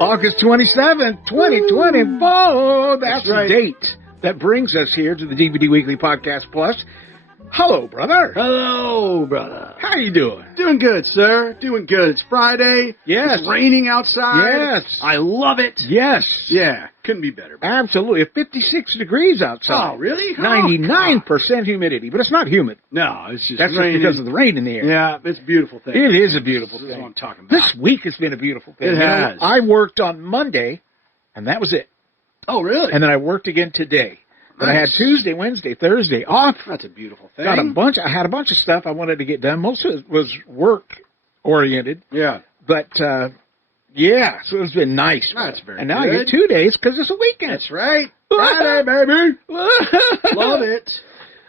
August 27th, 2024. That's right. the date that brings us here to the DVD Weekly Podcast Plus. Hello, brother. Hello, brother. How you doing? Doing good, sir. Doing good. It's Friday. Yes. It's raining outside. Yes. I love it. Yes. Yeah. Couldn't be better. Absolutely. 56 degrees outside. Oh, really? 99% humidity, but it's not humid. No, it's just That's raining. just because of the rain in the air. Yeah, it's a beautiful thing. It is a beautiful This is thing. what I'm talking about. This week has been a beautiful thing. It has. I worked on Monday, and that was it. Oh, really? And then I worked again today. But I had Nice. Tuesday, Wednesday, Thursday off. That's a beautiful thing. I had a bunch of stuff I wanted to get done. Most of it was work oriented. Yeah. But yeah, so it's been nice. That's very And now I good. get 2 days because it's a weekend. That's right. Friday, baby. Love it.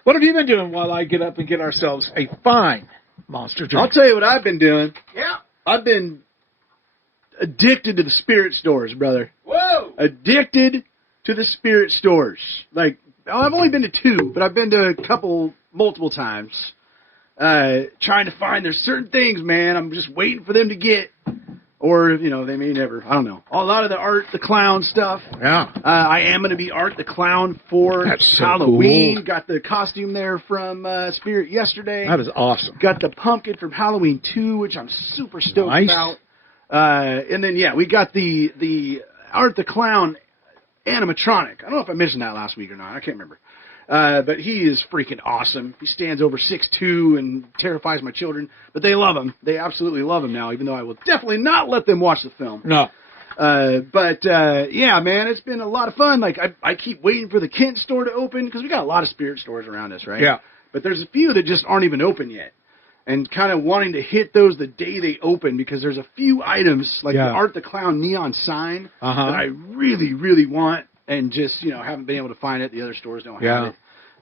What have you been doing while I get up and get ourselves a fine monster drink? I'll tell you what I've been doing. Yeah. I've been addicted to the spirit stores, brother. Whoa. Addicted to the spirit stores. Like, I've only been to 2, but I've been to a couple multiple times. Trying to find, there's certain things, man, I'm just waiting for them to get. Or, you know, they may never. I don't know. A lot of the Art the Clown stuff. Yeah. I am going to be Art the Clown for That's so Halloween. cool. Got the costume there from Spirit yesterday. That is awesome. Got the pumpkin from Halloween 2, which I'm super stoked Nice. about. And then, yeah, we got the Art the Clown animatronic. I don't know if I mentioned that last week or not. I can't remember. But he is freaking awesome. He stands over 6'2" and terrifies my children. But they love him. They absolutely love him now, even though I will definitely not let them watch the film. No. Yeah, man, it's been a lot of fun. Like, I keep waiting for the Kent store to open because we got a lot of spirit stores around us, right? Yeah. But there's a few that just aren't even open yet. And kind of wanting to hit those the day they open because there's a few items, like Yeah. the Art the Clown neon sign, Uh-huh. that I really, really want and just, you know, haven't been able to find it. The other stores don't have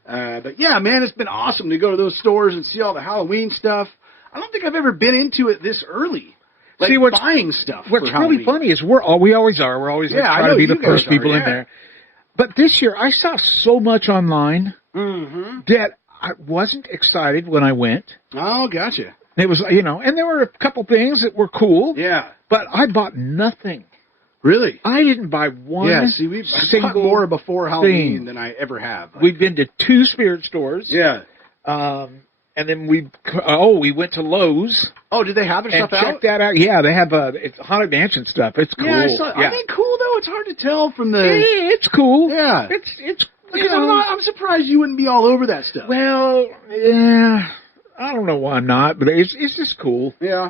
it. But, yeah, man, it's been awesome to go to those stores and see all the Halloween stuff. I don't think I've ever been into it this early. Like, See, buying stuff What's for really Halloween. funny is we always are. We're always Yeah, I trying know to be the you guys first people are, in yeah. there. But this year, I saw so much online Mm-hmm. that I wasn't excited when I went. Oh, gotcha. It was, you know, and there were a couple things that were cool, Yeah. but I bought nothing. Really? I didn't buy one Yeah, see, I bought single more before Halloween thing. than I ever have. We've been to 2 spirit stores. Yeah. And then we went to Lowe's Oh, did they have their and stuff checked out? that out. Yeah, they have it's Haunted Mansion stuff. It's cool. Yeah, I saw, Yeah. are they cool, though? It's hard to tell from the... It's cool. Yeah. It's you Because know, I'm surprised you wouldn't be all over that stuff. well, yeah. I don't know why I'm not, but it's just cool. Yeah.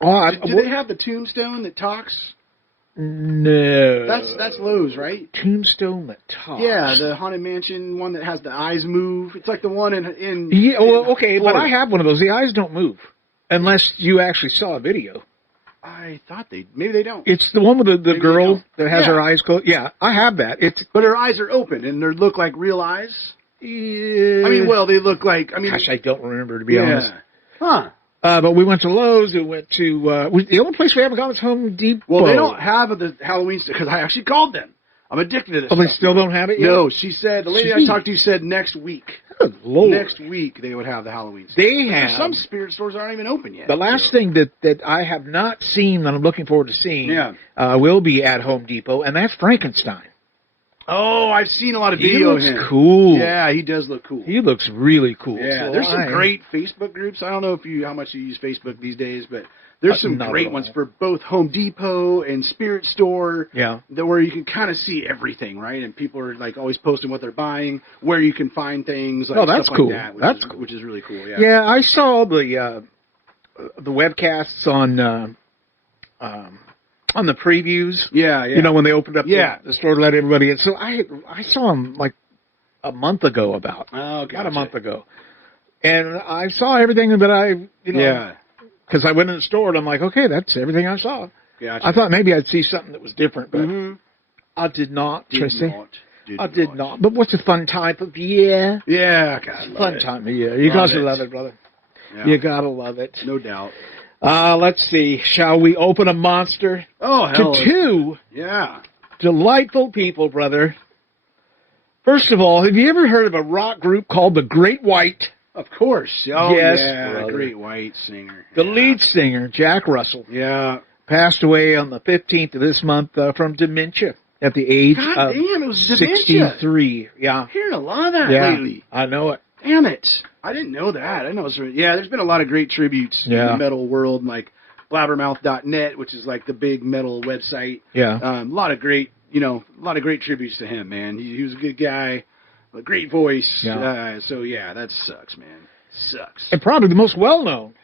Do they have the tombstone that talks? No. That's Lowe's, right? Tombstone that talks. Yeah, the Haunted Mansion one that has the eyes move. It's like the one in Yeah, well, okay, but Florida. I have one of those. The eyes don't move unless you actually saw a video. I thought maybe they don't. It's the one with the Maybe they girl don't. that has Yeah. her eyes closed. Yeah, I have that. But her eyes are open and they look like real eyes. Yeah. I mean, well, they look like. I mean, gosh, I don't remember, to be honest. Huh. But we went to Lowe's. We went to the only place we haven't gone is Home Depot. Well, they don't have the Halloween stuff because I actually called them. I'm addicted to this. Oh, they stuff. still don't have it yet? No, she said the lady Jeez. I talked to said next week. Good Lord. Next week they would have the Halloween stuff. They There's have. some spirit stores aren't even open yet. The last so. thing that I have not seen that I'm looking forward to seeing will be at Home Depot, and that's Frankenstein. Oh, I've seen a lot of He video looks of him. cool. Yeah, he does look cool. He looks really cool. Yeah, So there's some great Facebook groups. I don't know how much you use Facebook these days, but there's some Not great at ones all. for both Home Depot and Spirit Store. Yeah. Where you can kind of see everything, right? And people are like always posting what they're buying, where you can find things. Like, Oh, that's stuff cool. Like that, That's cool. Which is really cool. Yeah. Yeah, I saw the webcasts on the previews. Yeah. You know, when they opened up Yeah. the store to let everybody in. So I saw them like a month ago about gotcha. a month ago, and I saw everything that Yeah. because I went in the store and I'm like, okay, that's everything I saw. Gotcha. I thought maybe I'd see something that was different, but Mhm. I did not. Did Tracy. not. I did not. But what's a fun time of year? Yeah, God, It's a love fun it. time of year. You Love gotta it. love it, brother. Yeah. You gotta love it. No doubt. Let's see. Shall we open a monster Oh, hell. to two Yeah. delightful people, brother? First of all, have you ever heard of a rock group called the Great White? Of course. Oh, yes, yeah, brother. great white singer. The lead singer, Jack Russell, passed away on the 15th of this month from dementia at the age God of damn, it was dementia. 63. Yeah. I'm hearing a lot of that lately. I know it. Damn it. I didn't know that. I know it was, there's been a lot of great tributes in the metal world, like blabbermouth.net, which is like the big metal website. Yeah. A lot of great tributes to him, man. He was a good guy, a great voice. Yeah. That sucks, man. Sucks. And probably the most well-known.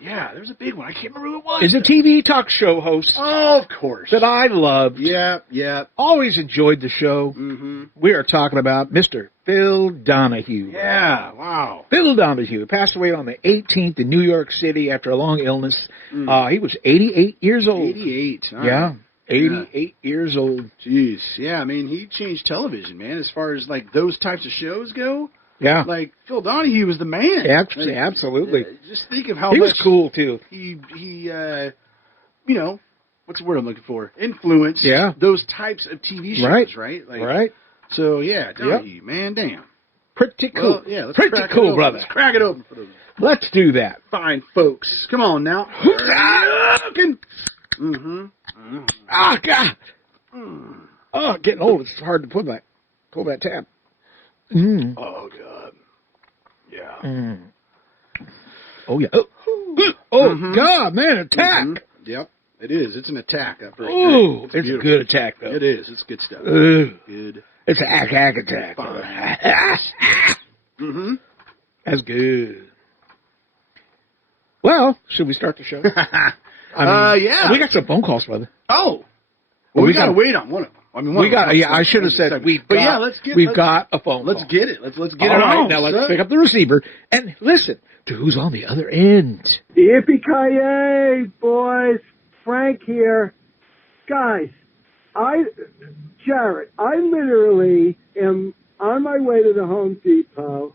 Yeah, there's a big one. I can't remember who it was. Is a TV talk show host. Oh, of course. That I loved. Yeah. Always enjoyed the show. Mm-hmm. We are talking about Mr. Phil Donahue. Yeah, wow. Phil Donahue passed away on the 18th in New York City after a long illness. He was 88 years old. 88. Yeah. 88 years old. Jeez. Yeah, I mean, he changed television, man, as far as, like, those types of shows go. Yeah. Like, Phil Donahue was the man. Absolutely. Just think of how he much... was cool, too. He what's the word I'm looking for? Influenced those types of TV shows, right? Like, right. So, yeah, Donahue, man, damn. Pretty cool. Well, yeah, let's pretty crack cool, it brother. Let's crack it open for those Let's do that. fine folks. Come on now. Ah, God. Oh, getting old. It's hard to pull that tab. Oh, God. Yeah. Oh, yeah. God, man, attack. Yep, it is. It's an attack. Oh, it's a good attack, though. It is. It's good stuff. Good. It's an attack. That's good. Well, should we start the show? Yeah. We got some phone calls, brother. Oh. Well, we got to wait on one of them. I mean, I should have said we've got a phone call. Let's get it. Let's get it on. All right, now let's pick up the receiver and listen to who's on the other end. Yippee-ki-yay, boys. Frank here. Guys, Jared, I literally am on my way to the Home Depot.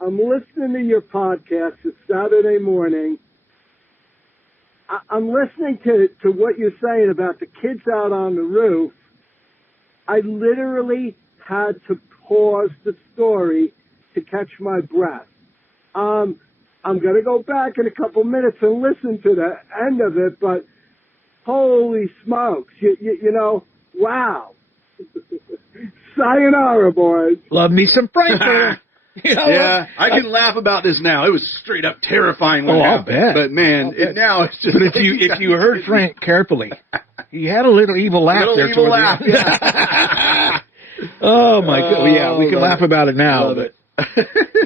I'm listening to your podcast. It's Saturday morning. I'm listening to what you're saying about the kids out on the roof. I literally had to pause the story to catch my breath. I'm going to go back in a couple minutes and listen to the end of it, but holy smokes, you know, wow. Sayonara, boys. Love me some Frankfurt. Yeah, I can laugh about this now. It was straight up terrifying when it happened. I'll bet. But man, now it's just. But if you heard Frank carefully, he had a little evil laugh there. Evil laugh. Yeah. Oh my God! Yeah, we can laugh about it now. Love it.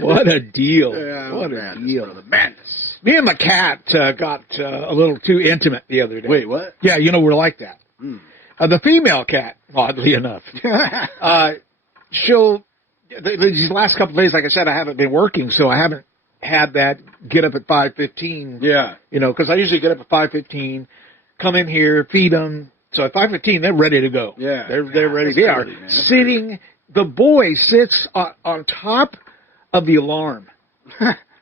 What a deal! Yeah, what a deal! Madness. Me and my cat got a little too intimate the other day. Wait, what? Yeah, we're like that. The female cat, oddly enough, she'll. These last couple of days, like I said, I haven't been working, so I haven't had that get up at 5:15. Yeah. Because I usually get up at 5:15, come in here, feed them. So at 5:15, they're ready to go. Yeah. They're ready. They are sitting. The boy sits on top of the alarm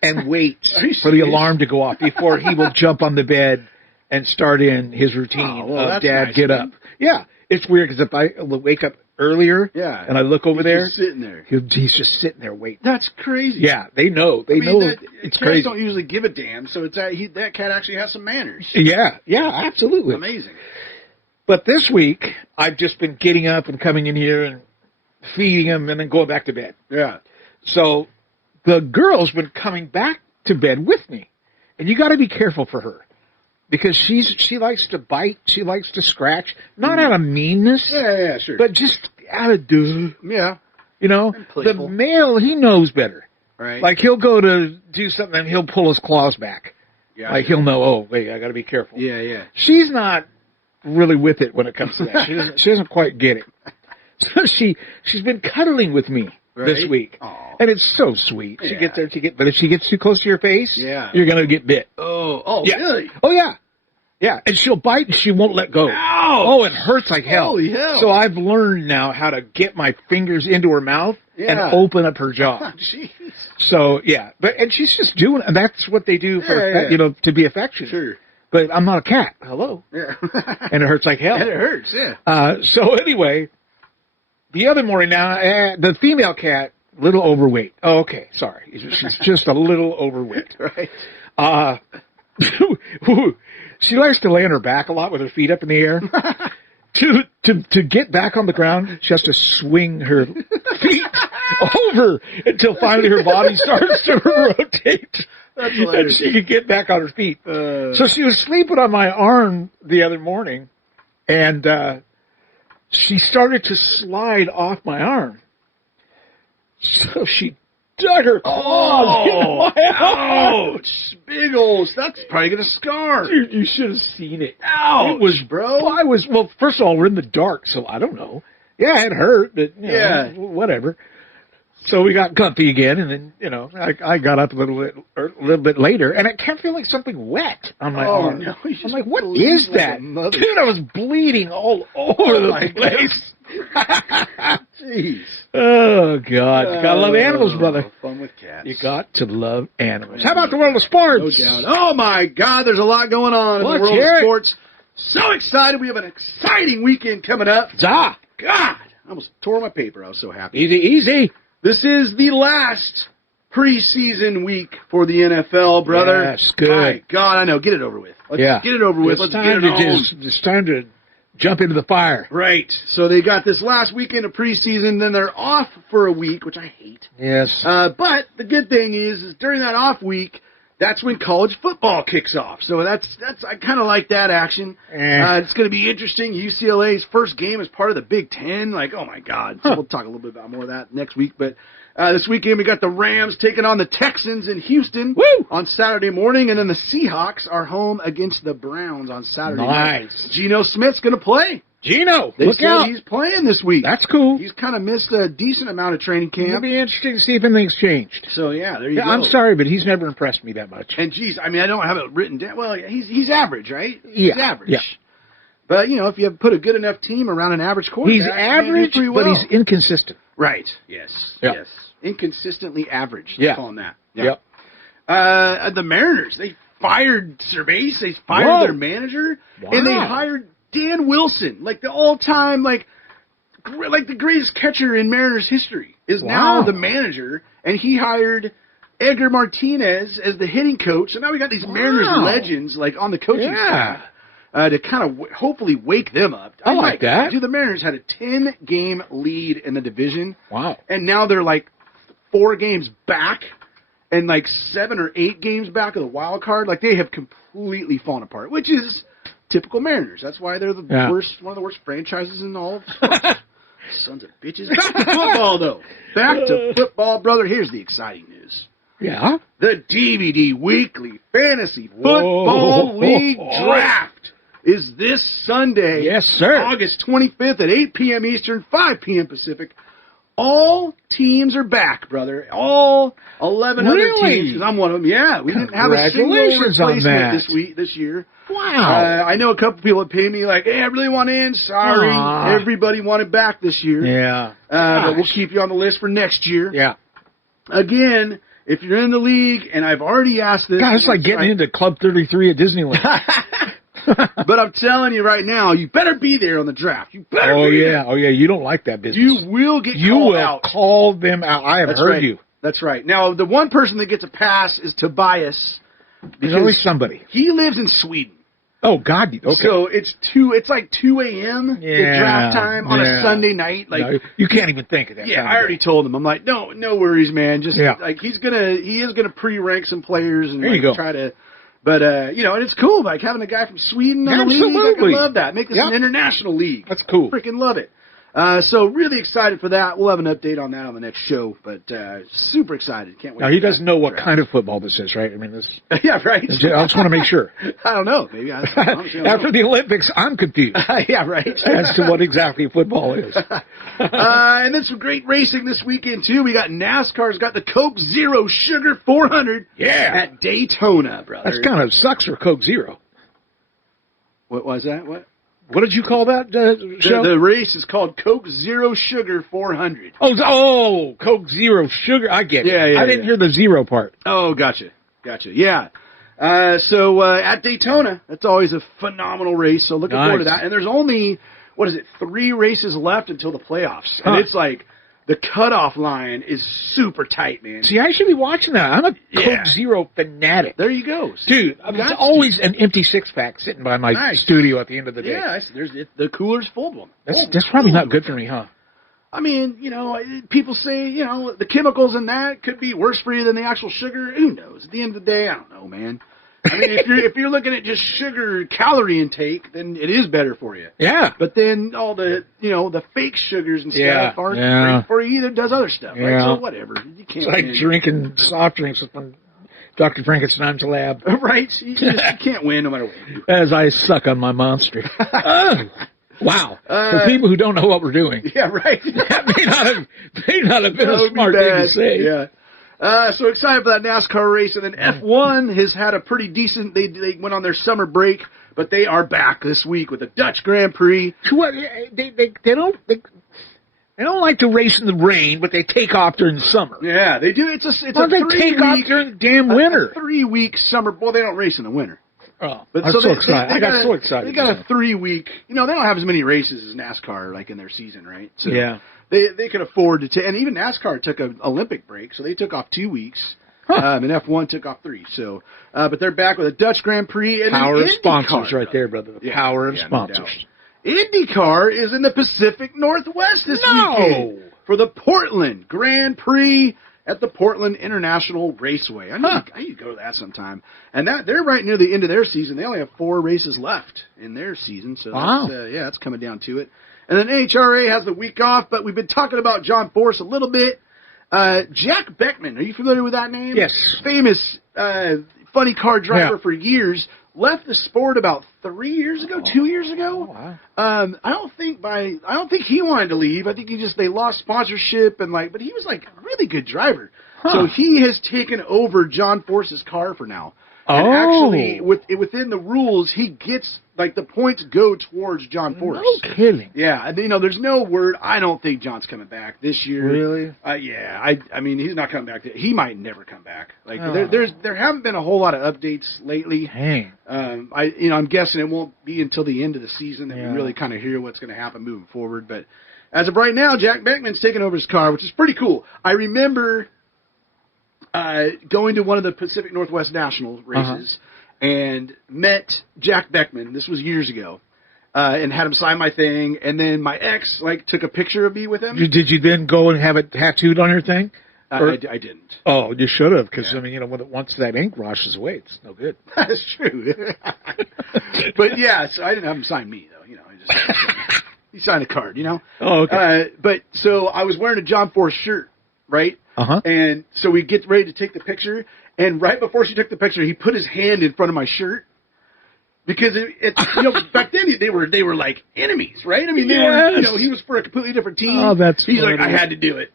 and waits for the alarm to go off before he will jump on the bed and start in his routine of Dad, nice, get man. up. Yeah. It's weird because if I wake up earlier and I look over there, just sitting there. He's just sitting there waiting. That's crazy. Yeah, they know. They know it's crazy. Cats don't usually give a damn, so it's that cat actually has some manners. Yeah, absolutely. Amazing. But this week, I've just been getting up and coming in here and feeding him and then going back to bed. Yeah. So the girl's been coming back to bed with me, and you got to be careful for her. Because she likes to bite, she likes to scratch, not out of meanness. Yeah, sure. But just out of Yeah. The male, he knows better. Right. Like he'll go to do something and he'll pull his claws back. Yeah. Like he'll know, oh, wait, I got to be careful. Yeah. She's not really with it when it comes to that. She doesn't quite get it. So she's been cuddling with me this week. Aww. And it's so sweet. She gets there, but if she gets too close to your face, you're going to get bit. Oh, yeah. Really? Oh, yeah. Yeah, and she'll bite and she won't let go. Ow! Oh, it hurts like hell. Holy hell. So I've learned now how to get my fingers into her mouth and open up her jaw. Jeez. So, and she's just doing it. And that's what they do for, to be affectionate. Sure. But I'm not a cat. Hello. Yeah. And it hurts like hell. And it hurts, yeah. So anyway, the other morning now, the female cat little overweight. Oh, okay, sorry. She's just a little overweight. Right. She likes to lay on her back a lot with her feet up in the air. To get back on the ground, she has to swing her feet over until finally her body starts to rotate. That's And hilarious. she can get back on her feet. So she was sleeping on my arm the other morning, and she started to slide off my arm. So she dug her claws into my arm. Ouch! Big old. That's probably gonna scar. Dude, you should have seen it. Ouch, It was, bro. well, first of all, we're in the dark, so I don't know. Yeah, it hurt, but, Yeah. whatever. So we got comfy again, and then, I got up a little bit later, and I kept feeling something wet on my arm. No, you I'm like, what bleed is like that? a mother- Dude, I was bleeding all over my the place. Jeez. Oh, God. You gotta love animals, brother. Fun with cats. You got to love animals. How about the world of sports? No doubt. Oh my God, there's a lot going on in Let's the world hear of it. sports. So excited! We have an exciting weekend coming up. Zah! God, I almost tore my paper. I was so happy. Easy. This is the last preseason week for the NFL, brother. Yes, good. My God, I know. Get it over with. Let's get it over with. Let's get it on. It's time to jump into the fire. Right. So they got this last weekend of preseason, then they're off for a week, which I hate. Yes. But the good thing is during that off week, that's when college football kicks off. So that's I kind of like that action. It's going to be interesting. UCLA's first game is part of the Big Ten. Like, oh my God. So we'll talk a little bit about more of that next week. But this weekend we got the Rams taking on the Texans in Houston on Saturday morning, and then the Seahawks are home against the Browns on Saturday night. Geno Smith's going to play. Geno, They look said out. he's playing this week. That's cool. He's kind of missed a decent amount of training It'll camp. be interesting to see if anything's changed. So yeah, there you go. I'm sorry, but he's never impressed me that much. And geez, I mean, I don't have it written down. Well, he's average, right? Yeah, He's average. yeah. But if you have put a good enough team around an average quarterback, He's you can do average, pretty but well. he's inconsistent. Right. Yes. Yeah. Yes. Inconsistently average. Yeah. Call him that. Yep. The Mariners, they fired Cervase. They fired Whoa. their manager, Wow. and they hired Dan Wilson, like the all-time, like the greatest catcher in Mariners history, is now Wow. the manager, and he hired Edgar Martinez as the hitting coach. So now we got these Mariners legends like on the coaching staff to kind of hopefully wake them up. I like that. Dude, the Mariners had a 10-game lead in the division. Wow. And now they're like 4 games back and like 7 or 8 games back of the wild card. Like they have completely fallen apart, which is typical Mariners. That's why they're the worst, one of the worst franchises in all of sports. Sons of bitches. Back to football, though. Back to football, brother. Here's the exciting news. Yeah. The DVD Weekly Fantasy Football League Draft is this Sunday. Yes, sir. August 25th at 8 p.m. Eastern, 5 p.m. Pacific. All teams are back, brother. All 11 other teams. Because I'm one of them. Yeah, we didn't have a single Congratulations on replacement this year. Wow. I know a couple people that pay me like, hey, I really want in. Sorry. Aw. Everybody wanted back this year. Yeah. But we'll keep you on the list for next year. Yeah. Again, if you're in the league, and I've already asked this. God, it's like getting into Club 33 at Disneyland. But I'm telling you right now, you better be there on the draft. You better be there. Oh, yeah. You don't like that business. You will get You called will out. call them out. I have That's heard right. you. That's right. Now, the one person that gets a pass is Tobias. There's always somebody. He lives in Sweden. Oh, God. Okay. So it's like 2 a.m. at draft time on a Sunday night. Like No, you can't even think of that. yeah, kind of I already thing. told him. I'm like, no worries, man. Just Yeah. like he is gonna pre-rank some players and There you go. try to. But and it's cool, like having a guy from Sweden on the league. I Absolutely. love that. Make this Yeah. an international league. That's cool. Freaking love it. So really excited for that. We'll have an update on that on the next show. But super excited. Can't wait. Now, for he that doesn't know what draft. kind of football this is, right? I mean, this. Yeah, right. I just want to make sure. I don't know. Maybe I honestly don't After know. the Olympics, I'm confused Yeah, right. as to what exactly football is. And then some great racing this weekend, too. We got NASCAR's got the Coke Zero Sugar 400 at Daytona, brother. That's kind of sucks for Coke Zero. What was that? What? What did you call that show? The race is called Coke Zero Sugar 400. Oh, Coke Zero Sugar. I get it. Yeah, I didn't hear the zero part. Oh, gotcha. Yeah. So at Daytona, that's always a phenomenal race. So looking forward to Nice. that. And there's only, 3 races left until the playoffs. And Huh. it's like the cutoff line is super tight, man. See, I should be watching that. I'm a Yeah. Coke Zero fanatic. There you go. Dude, there's always an empty six-pack sitting by my studio at the end of the day. Yeah, the cooler's full of them. That's probably not good for me, huh? I mean, people say, the chemicals in that could be worse for you than the actual sugar. Who knows? At the end of the day, I don't know, man. I mean, if you're looking at just sugar calorie intake, then it is better for you. Yeah. But then all the the fake sugars and stuff aren't great for you either. Does other stuff. Yeah. Right? So whatever. You can't. It's like drinking soft drinks from Dr. Frankenstein's lab. Right. You can't win no matter what you do. As I suck on my monster. Oh, wow. For people who don't know what we're doing. Yeah, right. That may not have been a smart thing to say. Yeah. So excited for that NASCAR race, and then F1 has had a pretty decent. They went on their summer break, but they are back this week with the Dutch Grand Prix. What they don't like to race in the rain, but they take off during the summer. Yeah, they do. It's Why a don't they take off during the damn winter? A 3-week summer. Well, they don't race in the winter. Oh, but I'm so excited! I got so excited. They got a 3-week. They don't have as many races as NASCAR like in their season, right? So yeah. They can afford to take, and even NASCAR took an Olympic break, so they took off 2 weeks, and F1 took off 3. So, but they're back with a Dutch Grand Prix and power of IndyCar, sponsors, right there, brother. The power of sponsors. No IndyCar is in the Pacific Northwest this weekend for the Portland Grand Prix at the Portland International Raceway. I need to go to that sometime. And they're right near the end of their season. They only have 4 races left in their season, so that's coming down to it. And then NHRA has the week off, but we've been talking about John Force a little bit. Jack Beckman, are you familiar with that name? Yes. Famous funny car driver for years. Left the sport about 3 years ago, 2 years ago. Oh, wow. I don't think he wanted to leave. I think they lost sponsorship but he was like a really good driver. So he has taken over John Force's car for now. And actually, within the rules, he gets, the points go towards John Force. No kidding. Yeah, and, there's no word. I don't think John's coming back this year. Really? Yeah, I mean, he's not coming back. He might never come back. There haven't been a whole lot of updates lately. Dang. I'm guessing it won't be until the end of the season that we really kind of hear what's going to happen moving forward. But as of right now, Jack Beckman's taking over his car, which is pretty cool. I remember going to one of the Pacific Northwest National races and met Jack Beckman. This was years ago, and had him sign my thing. And then my ex took a picture of me with him. Did you then go and have it tattooed on your thing? I didn't. Oh, you should have, because once that ink washes away, it's no good. That's true. But yeah, so I didn't have him sign me though. He signed a card. Oh, okay. But so I was wearing a John Force shirt, right? And so we get ready to take the picture, and right before she took the picture, he put his hand in front of my shirt because back then they were like enemies, right? I mean, they were, he was for a completely different team. Oh, that's he's funny. like, I had to do it.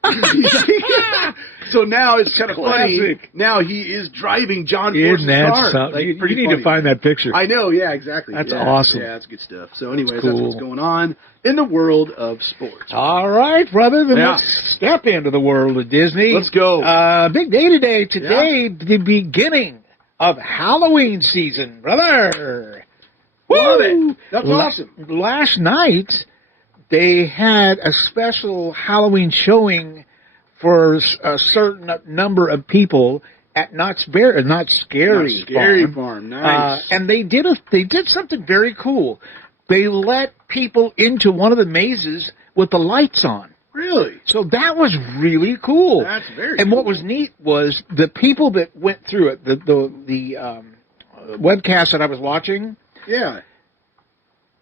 So now it's kind of funny. Now he is driving John Force's car. Something? You need to find that picture. I know, yeah, exactly. That's awesome. Yeah, that's good stuff. So anyways, that's what's going on in the world of sports. All right, brother. Then let's step into the world of Disney. Let's go. Big day today. Today, the beginning of Halloween season, brother. Love it. That's awesome. Last night, they had a special Halloween showing for a certain number of people at Not Scary Farm. Nice. And they did something very cool. They let people into one of the mazes with the lights on. Really? So that was really cool. That's very cool. And what cool. was neat was the people that went through it, the webcast that I was watching. Yeah.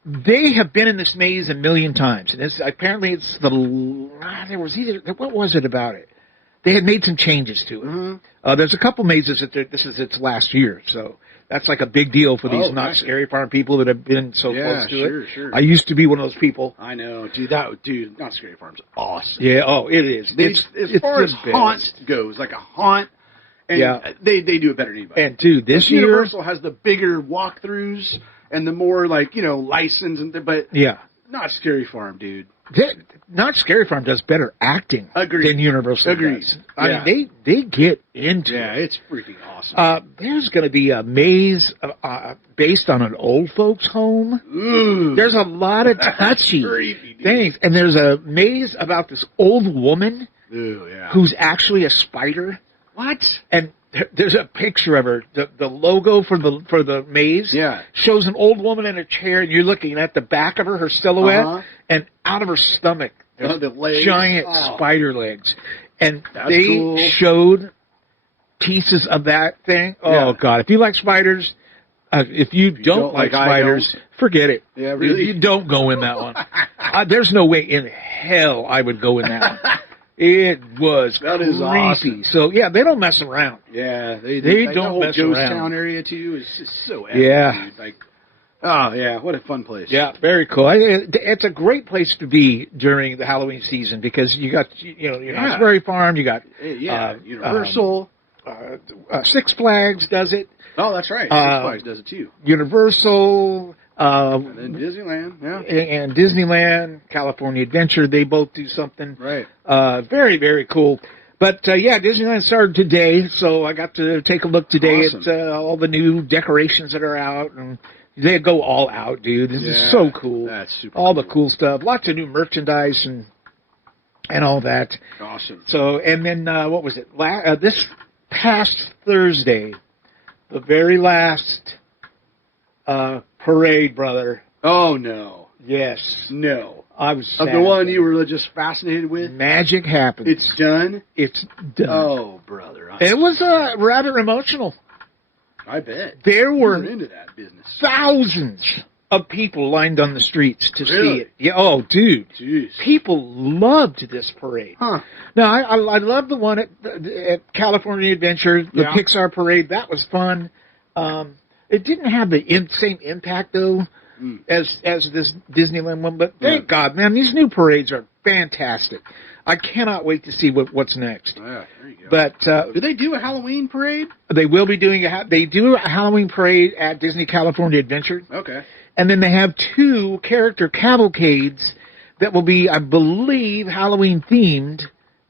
They have been in this maze a million times, and apparently it's what was it about it? They had made some changes to it. Mm-hmm. There's a couple mazes that this is its last year, so that's like a big deal for these Not Scary Farm people that have been so close to it. Sure. I used to be one of those people. I know, dude. Not Scary Farm's awesome. Yeah. Oh, it is. As far as haunt goes, like a haunt. And they do it better than anybody. And dude, this year Universal has the bigger walkthroughs and the more licensed but Not Scary Farm, dude. Not Scary Farm does better acting Agreed. than Universal Agreed. does. I Yeah. mean, they get into Yeah, it. it's freaking awesome. There's going to be a maze based on an old folks' home. Ooh. There's a lot of touchy Creepy, dude. things. And there's a maze about this old woman Ooh, yeah. who's actually a spider. What? And there's a picture of her. The logo for the maze Yeah. shows an old woman in a chair, and you're looking at the back of her silhouette, Uh-huh. and out of her stomach, there's The legs. giant Oh. spider legs. And That's they cool. showed pieces of that thing. Oh, Yeah. God. If you like spiders, if you don't like I spiders, forget it. Yeah, really? You don't go in that one. There's no way in hell I would go in that one. It was That is creepy. awesome. So, yeah, they don't mess around. Yeah, they They like, don't the whole mess ghost around. town area too is just so epic, Yeah. dude. Like, oh yeah, what a fun place. Yeah, very cool. It's a great place to be during the Halloween season because you got, your Yeah. Knott's Berry Farm, you got Universal. Six Flags does it, Oh, that's right. Six Flags does it too. Universal, And then Disneyland. Yeah. and Disneyland, California Adventure, they both do something. Right. Very, very cool. But, yeah, Disneyland started today, so I got to take a look today Awesome. at all the new decorations that are out, and they go all out, dude. This is so cool. That's super. All the cool stuff. Lots of new merchandise and all that. Awesome. So, and then, what was it? This past Thursday, the very last parade, brother. Oh no. Yes. No. I was Of sad. the one you were just fascinated with. Magic happened. It's done. It's done. Oh, brother. It was rather emotional. I bet. There You were weren't into that business. thousands of people lined on the streets to Really? see it. Yeah. Oh, dude. Jeez. People loved this parade. Huh. Now, I love the one at California Adventure, the Yeah. Pixar parade. That was fun. It didn't have the same impact, though, as this Disneyland one. But thank God, man, these new parades are fantastic. I cannot wait to see what's next. Yeah, there you go. But do they do a Halloween parade? they will be doing they do a Halloween parade at Disney California Adventure. Okay. And then they have 2 character cavalcades that will be, I believe, Halloween themed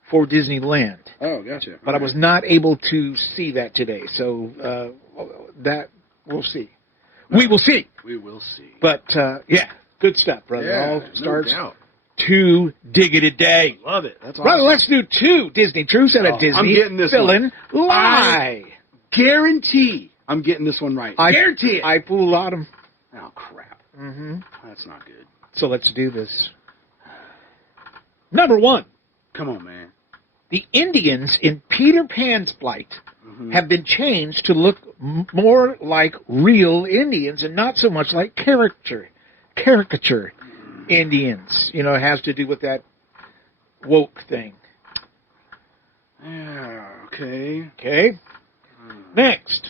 for Disneyland. Oh, gotcha. But I was not able to see that today, so that we'll see. We will see. We will see. But yeah, good stuff, brother. Yeah, All no starts doubt. 2 dig it a day. Love it. That's awesome. Brother, let's do 2 Disney Truths at a Oh, Disney. I'm getting this fill-in one. lie. Guarantee I'm getting this one right. Guarantee it. I fooled Autumn. Oh, crap. Mm-hmm. That's not good. So let's do this. Number 1. Come on, man. The Indians in Peter Pan's flight have been changed to look more like real Indians and not so much like caricature Indians. You know, it has to do with that woke thing. Yeah, okay. Okay? Next.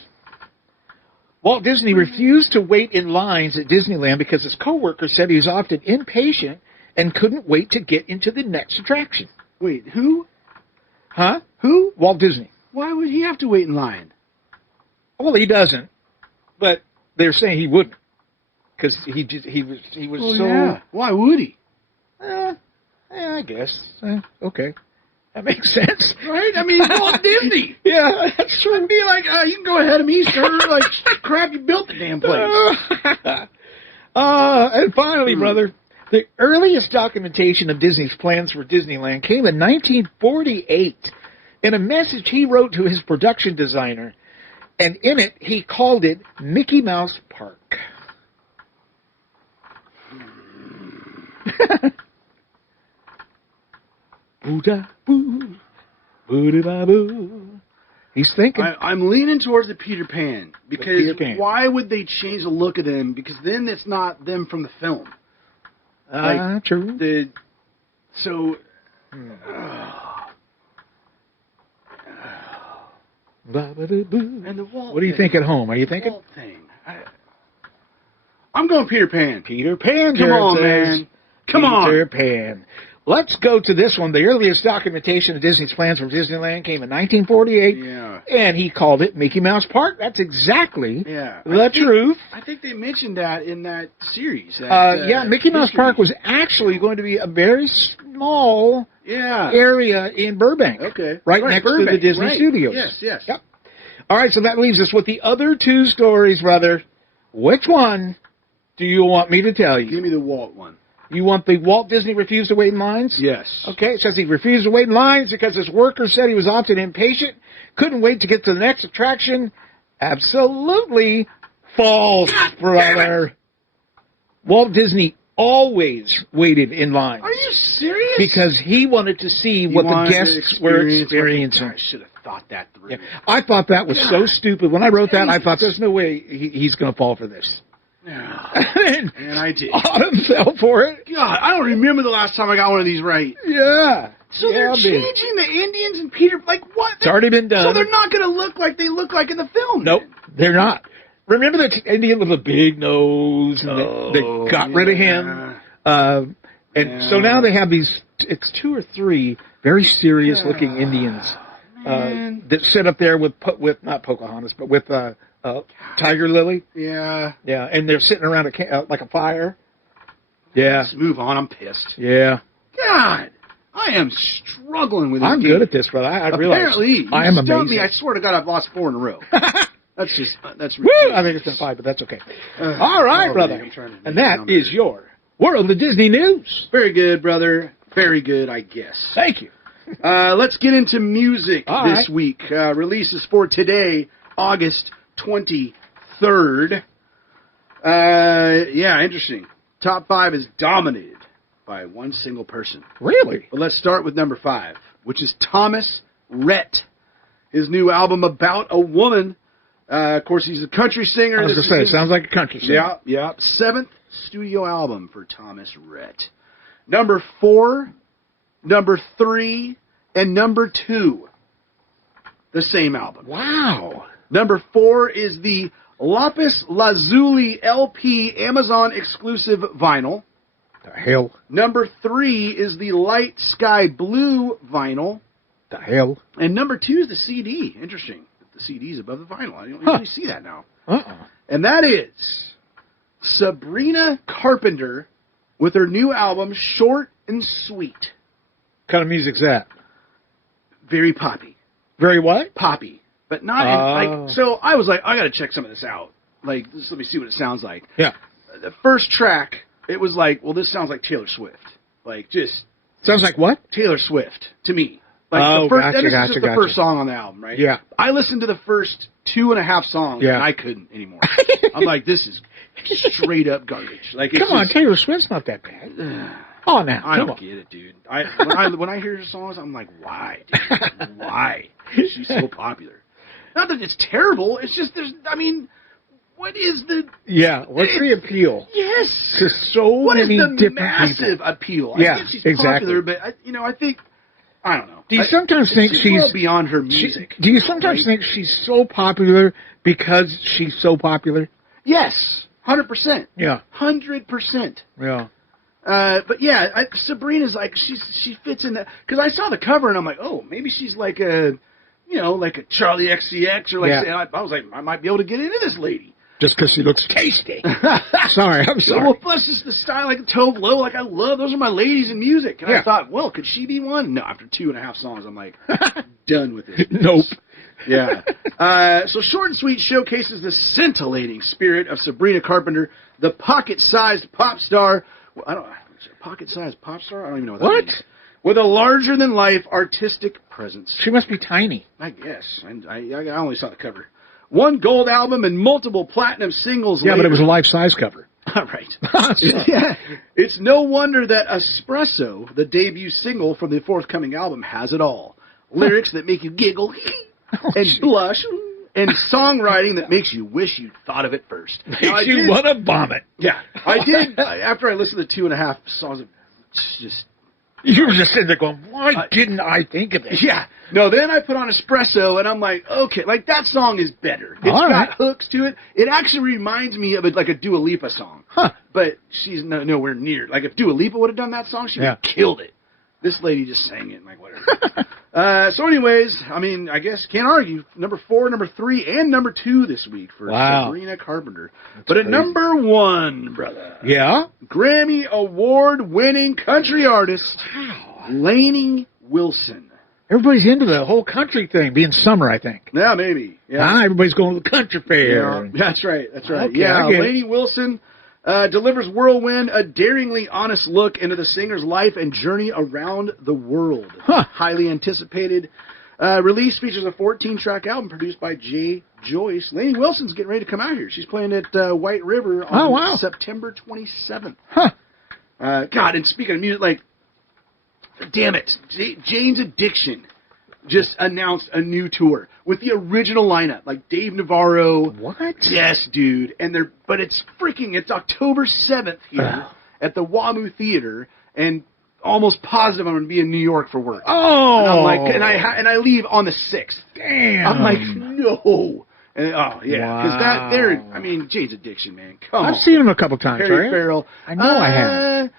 Walt Disney refused to wait in lines at Disneyland because his coworker said he was often impatient and couldn't wait to get into the next attraction. Wait, who? Huh? Who? Walt Disney. Why would he have to wait in line? Well, he doesn't, but they're saying he wouldn't because he was Well, so. yeah. Why would he? I guess. Okay, that makes sense, Right? I mean, Walt Disney. Yeah, that's true. I'd be like, you can go ahead of me, sir. Like, crap, you built the damn place. And finally, brother, the earliest documentation of Disney's plans for Disneyland came in 1948 in a message he wrote to his production designer, and in it he called it Mickey Mouse Park. Boo-da, boo, boo-da-ba-boo. He's thinking. I'm leaning towards the Peter Pan because Peter Pan. why would they change the look of them? Because then it's not them from the film. True. Ba-ba-da-boo. And the Walt. What do you think at home? Are you thinking? Walt thing. I'm going Peter Pan. Peter Pan. Come Jared on, says. man. Come Peter on. Pan. let's go to this one. The earliest documentation of Disney's plans for Disneyland came in 1948, and he called it Mickey Mouse Park. That's exactly the truth. I think they mentioned that in that series. Mickey Mouse Park was actually going to be a very small area in Burbank. Okay. Right next to the Disney Studios. Yes. Yep. All right, so that leaves us with the other two stories, brother. Which one do you want me to tell you? Give me the Walt one. You want the Walt Disney refused to wait in lines? Yes. Okay, it says he refused to wait in lines because his worker said he was often impatient, couldn't wait to get to the next attraction. Absolutely false, brother. Walt Disney always waited in lines. Are you serious? Because he wanted to see what the guests were experiencing. I should have thought that through. Yeah. I thought that was so stupid. When I wrote that, I thought, there's no way he's going to fall for this. And I did. Autumn fell for it. God, I don't remember the last time I got one of these right. Yeah. So they're changing the Indians and Peter, like what? It's already been done. So they're not going to look like they look like in the film. Nope, they're not. Remember the Indian with the big nose? And they got rid of him. So now they have these, it's 2 or 3 very serious-looking Indians that sit up there with not Pocahontas, but with Tiger Lily. Yeah. Yeah, and they're sitting around like a fire. Yeah. Let's move on. I'm pissed. Yeah. God, I am struggling with this. I'm good at this, brother. I realize. Apparently, I am amazing. Me. I swear to God, I've lost 4 in a row. That's ridiculous. Woo! I think it's been 5, but that's okay. All right, brother. And that is your World of Disney News. Very good, brother. Very good, I guess. Thank you. Let's get into music this week. Releases for today, August 23rd. Interesting. Top 5 is dominated by one single person. Really? But let's start with number 5, which is Thomas Rhett. His new album about a woman. Of course, he's a country singer. I was going to say, it sounds like a country singer. Yeah. 7th studio album for Thomas Rhett. Number 4, number 3, and number 2. The same album. Wow. Number 4 is the Lapis Lazuli LP Amazon exclusive vinyl. The hell? Number 3 is the Light Sky Blue vinyl. The hell? And number 2 is the CD. Interesting. The CD is above the vinyl. I don't really see that now. And that is Sabrina Carpenter with her new album, Short and Sweet. What kind of music's that? Very poppy. Very what? Poppy. But not so I was like, I got to check some of this out. Like, just let me see what it sounds like. Yeah. The first track, it was like, well, this sounds like Taylor Swift. Like, just... Sounds like what? Taylor Swift, to me. Like this is just the first song on the album, right? Yeah. I listened to the first 2.5 songs, and I couldn't anymore. I'm like, this is straight up garbage. Like, come on, Taylor Swift's not that bad. Oh, now I don't get it, dude. When I hear her songs, I'm like, why, dude? Why? She's so popular. Not that it's terrible. It's just what is the... Yeah, what's the appeal? Yes. To so many different people. What is the massive appeal? Yeah, I guess she's popular, but, I think... I don't know. Do you sometimes think she's... well beyond her music. Do you sometimes think she's so popular because she's so popular? Yes. 100%. Yeah. 100%. Yeah. But yeah, Sabrina's like, she fits in that... Because I saw the cover and I'm like, oh, maybe she's like a... like a Charlie XCX or like... Yeah. I was like, I might be able to get into this lady. Just because she looks tasty. I'm sorry. Well, plus just the style, like Tove Lo, like I love, those are my ladies in music. And I thought, well, could she be one? No, after 2.5 songs, I'm like, done with this. Nope. Yeah. So Short and Sweet showcases the scintillating spirit of Sabrina Carpenter, the pocket-sized pop star. Well, pocket-sized pop star? I don't even know what that means. With a larger-than-life artistic presence. She must be tiny. I guess. I only saw the cover. 1 gold album and multiple platinum singles later. But it was a life-size cover. Right. Yeah. It's no wonder that Espresso, the debut single from the forthcoming album, has it all. Lyrics that make you giggle and blush, and songwriting that makes you wish you'd thought of it first. Makes you want to vomit. Yeah. I did. After I listened to 2.5 songs, it's just... You were just sitting there going, why didn't I think of it? Yeah. No, then I put on Espresso, and I'm like, okay, like that song is better. It's got hooks to it. It actually reminds me of like a Dua Lipa song. Huh. But she's nowhere near. Like if Dua Lipa would have done that song, she would have killed it. This lady just sang it, like, whatever. So anyways, I mean, I guess can't argue. Number 4, number 3, and number 2 this week for Sabrina Carpenter. But at number 1, brother. Yeah? Grammy Award-winning country artist, Lainey Wilson. Everybody's into the whole country thing, being summer, I think. Yeah, maybe. Yeah. Everybody's going to the country fair. Yeah, that's right. That's right. Okay, yeah, I get it. Lainey Wilson delivers Whirlwind, a daringly honest look into the singer's life and journey around the world. Huh. Highly anticipated. Release features a 14-track album produced by Jay Joyce. Lainey Wilson's getting ready to come out here. She's playing at White River on September 27th. Huh. God, and speaking of music, like, damn it, Jane's Addiction just announced a new tour with the original lineup, like Dave Navarro. What? Yes, dude. And it's October 7th here at the WAMU Theater, and almost positive I'm going to be in New York for work. Oh. And I'm like, and I leave on the 6th. Damn. I'm like, no. And, oh yeah, because Wow. Jane's Addiction, man. Come on. I've seen him a couple times, Harry right? Farrell. I know I have.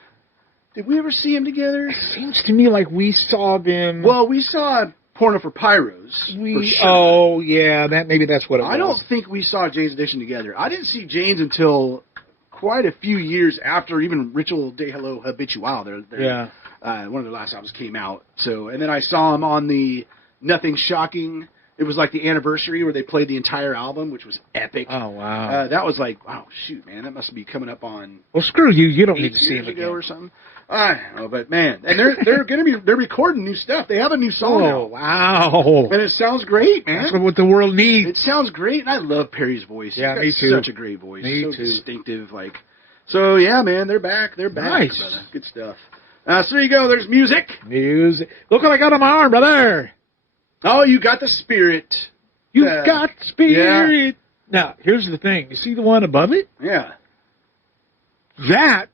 Did we ever see him together? Seems to me like we saw them. Well, we saw Porno for Pyros. For sure. Oh, yeah, maybe that's what it was. I don't think we saw Jane's Addiction together. I didn't see Jane's until quite a few years after even Ritual de Hello Habitual. Yeah. One of their last albums came out. So, and then I saw him on the Nothing Shocking. It was like the anniversary where they played the entire album, which was epic. Oh, wow. That was like, wow, shoot, man, that must be coming up on. Well, screw you. You don't need 8 to see him years ago again. or something. I don't know, but man, and they're recording new stuff. They have a new song Oh, now, wow. and it sounds great, man. That's what the world needs. It sounds great, and I love Perry's voice. Yeah, He's got me too. Such a great voice. Me so too. distinctive, like. So yeah, man, they're back. They're back. Nice. Brother. Good stuff. So there you go. There's music. Music. Look what I got on my arm, brother. Oh, you got the spirit. You've got spirit. Yeah. Now, here's the thing. You see the one above it? Yeah. That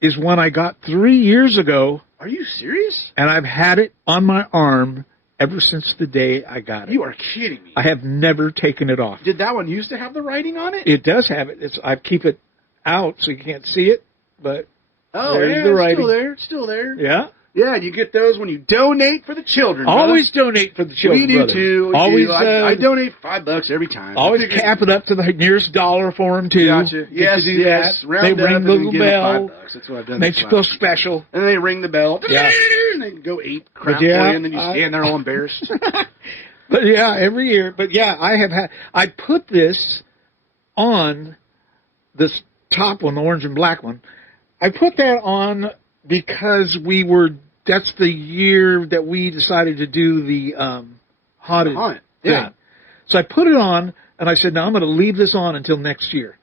is one I got 3 years ago, Are you serious? and I've had it on my arm ever since the day I got it. You are kidding me. I have never taken it off. Did that one used to have the writing on it? It does have it. I keep it out so you can't see it, but Oh, there's yeah, the it's writing. still there. It's still there. Yeah. Yeah, and you get those when you donate for the children. brother. Always donate for the children. We do brother. too. We Always, do. I donate $5 every time. always I figure- cap it up to the nearest dollar for them too. Gotcha. Yes, You do yes. that. Round They up ring and the then little give them bell. $5. That's what I've done. Makes this you feel last week. special. And then they ring the bell. Yeah. And they go eat crap But yeah, for you, and then you stand there all embarrassed. But yeah, every year. But yeah, I put this on this top one, the orange and black one. I put that on because that's the year that we decided to do the haunted Hunt. thing. Yeah. So I put it on, and I said, now I'm going to leave this on until next year.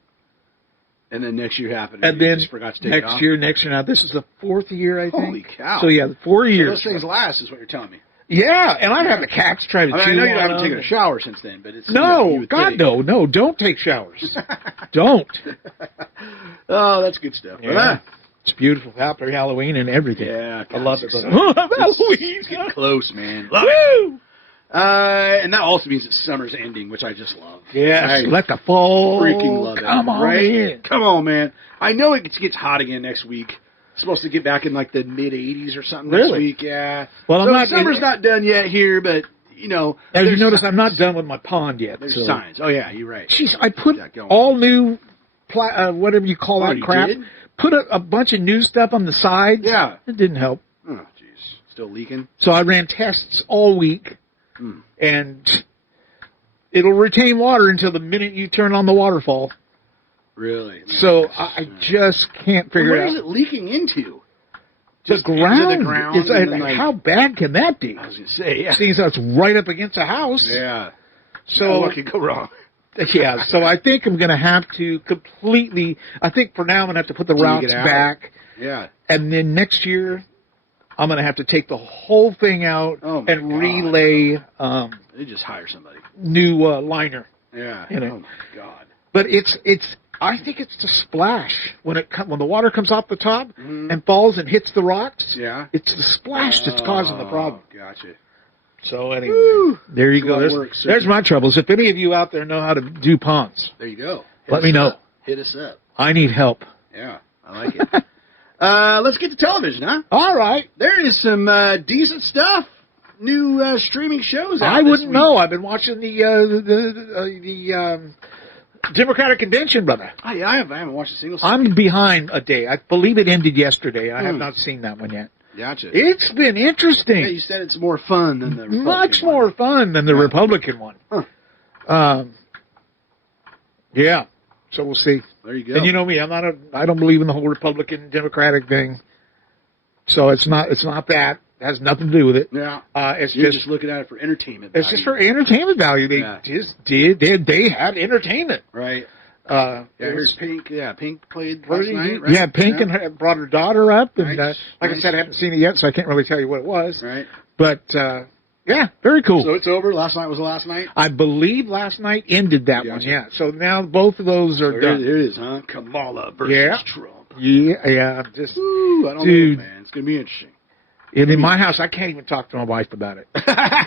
And then next year happened. And you then just forgot to take it next off. year. Now this is the 4th year, I think. Holy cow. So yeah, 4 So years. those things last, is what you're telling me. Yeah, and I've had the cats try to I mean, chew I know you on haven't them. taken a shower since then, but it's you No, would God, think. no, don't take showers. Don't. Oh, that's good stuff. Yeah. It's beautiful. Happy Halloween and everything. Yeah, I love it. it's Halloween. It's getting close, man. Woo! And that also means that summer's ending, which I just love. Yes, I let the fall freaking love it. come on right? in. Come on, man. I know it gets hot again next week. It's supposed to get back in like the mid 80s or something next Really? week. Yeah. Well, so summer's not done yet here, but you know. As you there's notice, signs. I'm not done with my pond yet. There's so. signs. Oh yeah, you're right. Jeez, I put Got going. all new, whatever you call Oh, that you crap. did? Put a bunch of new stuff on the sides. Yeah. It didn't help. Oh jeez, still leaking. So I ran tests all week, and it'll retain water until the minute you turn on the waterfall. Really? Man. So I just can't figure Where it is out. it leaking into? The Just ground. into the ground. It's, and then, like, how bad can that be? I was gonna say, yeah. Seeing as it's right up against a house. Yeah. So what could go wrong? yeah. So I think I'm going to have to completely. I think for now I'm going to have to put the Dig routes it out. back, Yeah. and then next year I'm going to have to take the whole thing out Oh, my and God. relay They just hire somebody. new liner. Yeah. You know. Oh my God. But it's. I think it's the splash when the water comes off the top Mhm. and falls and hits the rocks. Yeah. It's the splash that's causing the problem. Gotcha. So anyway, Woo. there you It's a go. lot of There's, work, sir. there's my troubles. If any of you out there know how to do ponds, There you go. Let me know. Hit us up. I need help. Yeah, I like it. Let's get to television, huh? All right. There is some decent stuff. New streaming shows out I this wouldn't week. know. I've been watching the Democratic Convention, brother. Oh, yeah, I haven't watched a single. I'm behind a day. I believe it ended yesterday. I have not seen that one yet. Gotcha. It's been interesting. Yeah, you said it's more fun than the Republican Much one. more fun than the Republican one. Huh. Yeah. So we'll see. There you go. And you know me, I don't believe in the whole Republican Democratic thing. So it's not that. It has nothing to do with it. Yeah. It's You're just just looking at it for entertainment. it's just for entertainment value. They Yeah. just they had entertainment. Right. Yeah, Here's Pink. Yeah, Pink played last night, right? Yeah, Pink and her, brought her daughter up, and Nice, like I nice. said, I haven't seen it yet, so I can't really tell you what it was. Right. But yeah, very cool. So it's over. Last night was the last night. I believe last night ended that one. Gotcha. Yeah. So now both of those are So done. here it is, huh? Kamala versus Yeah. Trump. Yeah. Just Ooh, I don't Dude. know, man. It's gonna be interesting. and in my house, I can't even talk to my wife about it.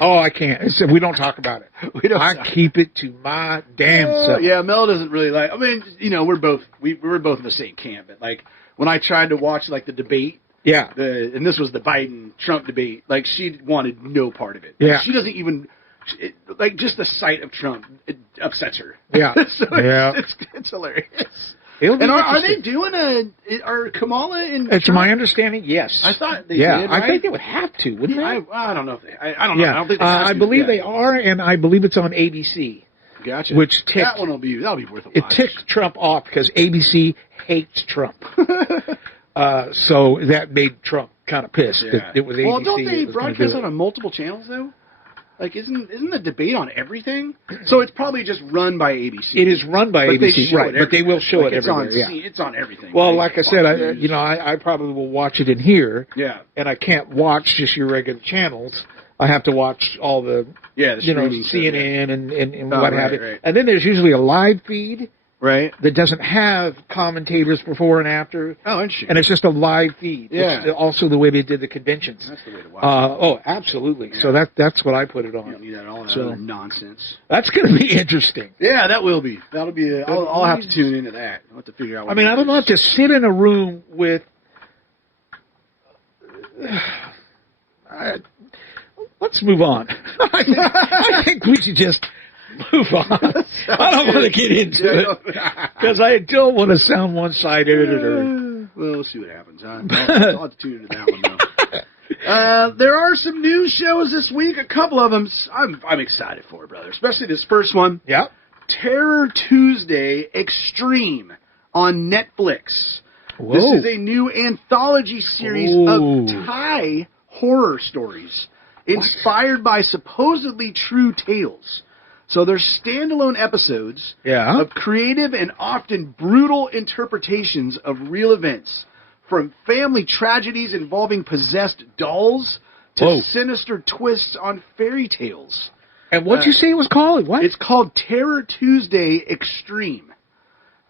Oh, I can't. We don't talk about it. We don't I talk. keep it to my damn self. Yeah, Mel doesn't really like. I mean, you know, we're both in the same camp. But like when I tried to watch like the debate, Yeah. and this was the Biden-Trump debate, like she wanted no part of it. Like, Yeah. she doesn't even like just the sight of Trump. It upsets her. Yeah. So Yeah. it's hilarious. It'll be And are they interesting. doing are Kamala and It's Trump? my understanding, yes. I thought they yeah, did, I right? think they would have to, wouldn't they? I don't know if they. I don't know. Yeah, I don't think they have I to, believe yeah. they are, and I believe it's on ABC. Gotcha. which ticked- that one will be that'll be worth a watch. It ticked Trump off because ABC hates Trump. So that made Trump kind of pissed that it was ABC. Well, don't they that was gonna broadcast do that it. on multiple channels though? Like, isn't the debate on everything? So it's probably just run by ABC. It is run by But they ABC, show right? it But they will show like it it's everywhere. on. Yeah. It's on everything. Well, right? like I said, Fox News. I probably will watch it in here, Yeah. and I can't watch just your regular channels. I have to watch all the, Yeah. The streaming stuff, CNN and Oh, what right, have you. right. And then there's usually a live feed Right. that doesn't have commentators before and after, Oh, interesting. and it's just a live feed. Yeah. It's also the way they did the conventions. That's the way to watch Oh, absolutely. Yeah. So that's what I put it it. You don't on. need that all that So- other nonsense. That's going to be interesting. Yeah, that will be. That'll be. I'll have to tune into that. I'll have to figure out. What I mean, I don't know if to sit in a room with. Let's move on. I think we should just move on. I don't want to get into it because I don't want to sound one-sided. Or Well, we'll see what happens. Huh? I'll have to tune into that one though. There are some news shows this week. A couple of them I'm excited for, brother. Especially this first one, yeah. Terror Tuesday Extreme on Netflix. Whoa. This is a new anthology series Ooh. of Thai horror stories inspired by supposedly true tales. So they're standalone episodes Yeah. of creative and often brutal interpretations of real events, from family tragedies involving possessed dolls to Whoa. sinister twists on fairy tales. And what'd you say it was called? What? It's called Terror Tuesday Extreme.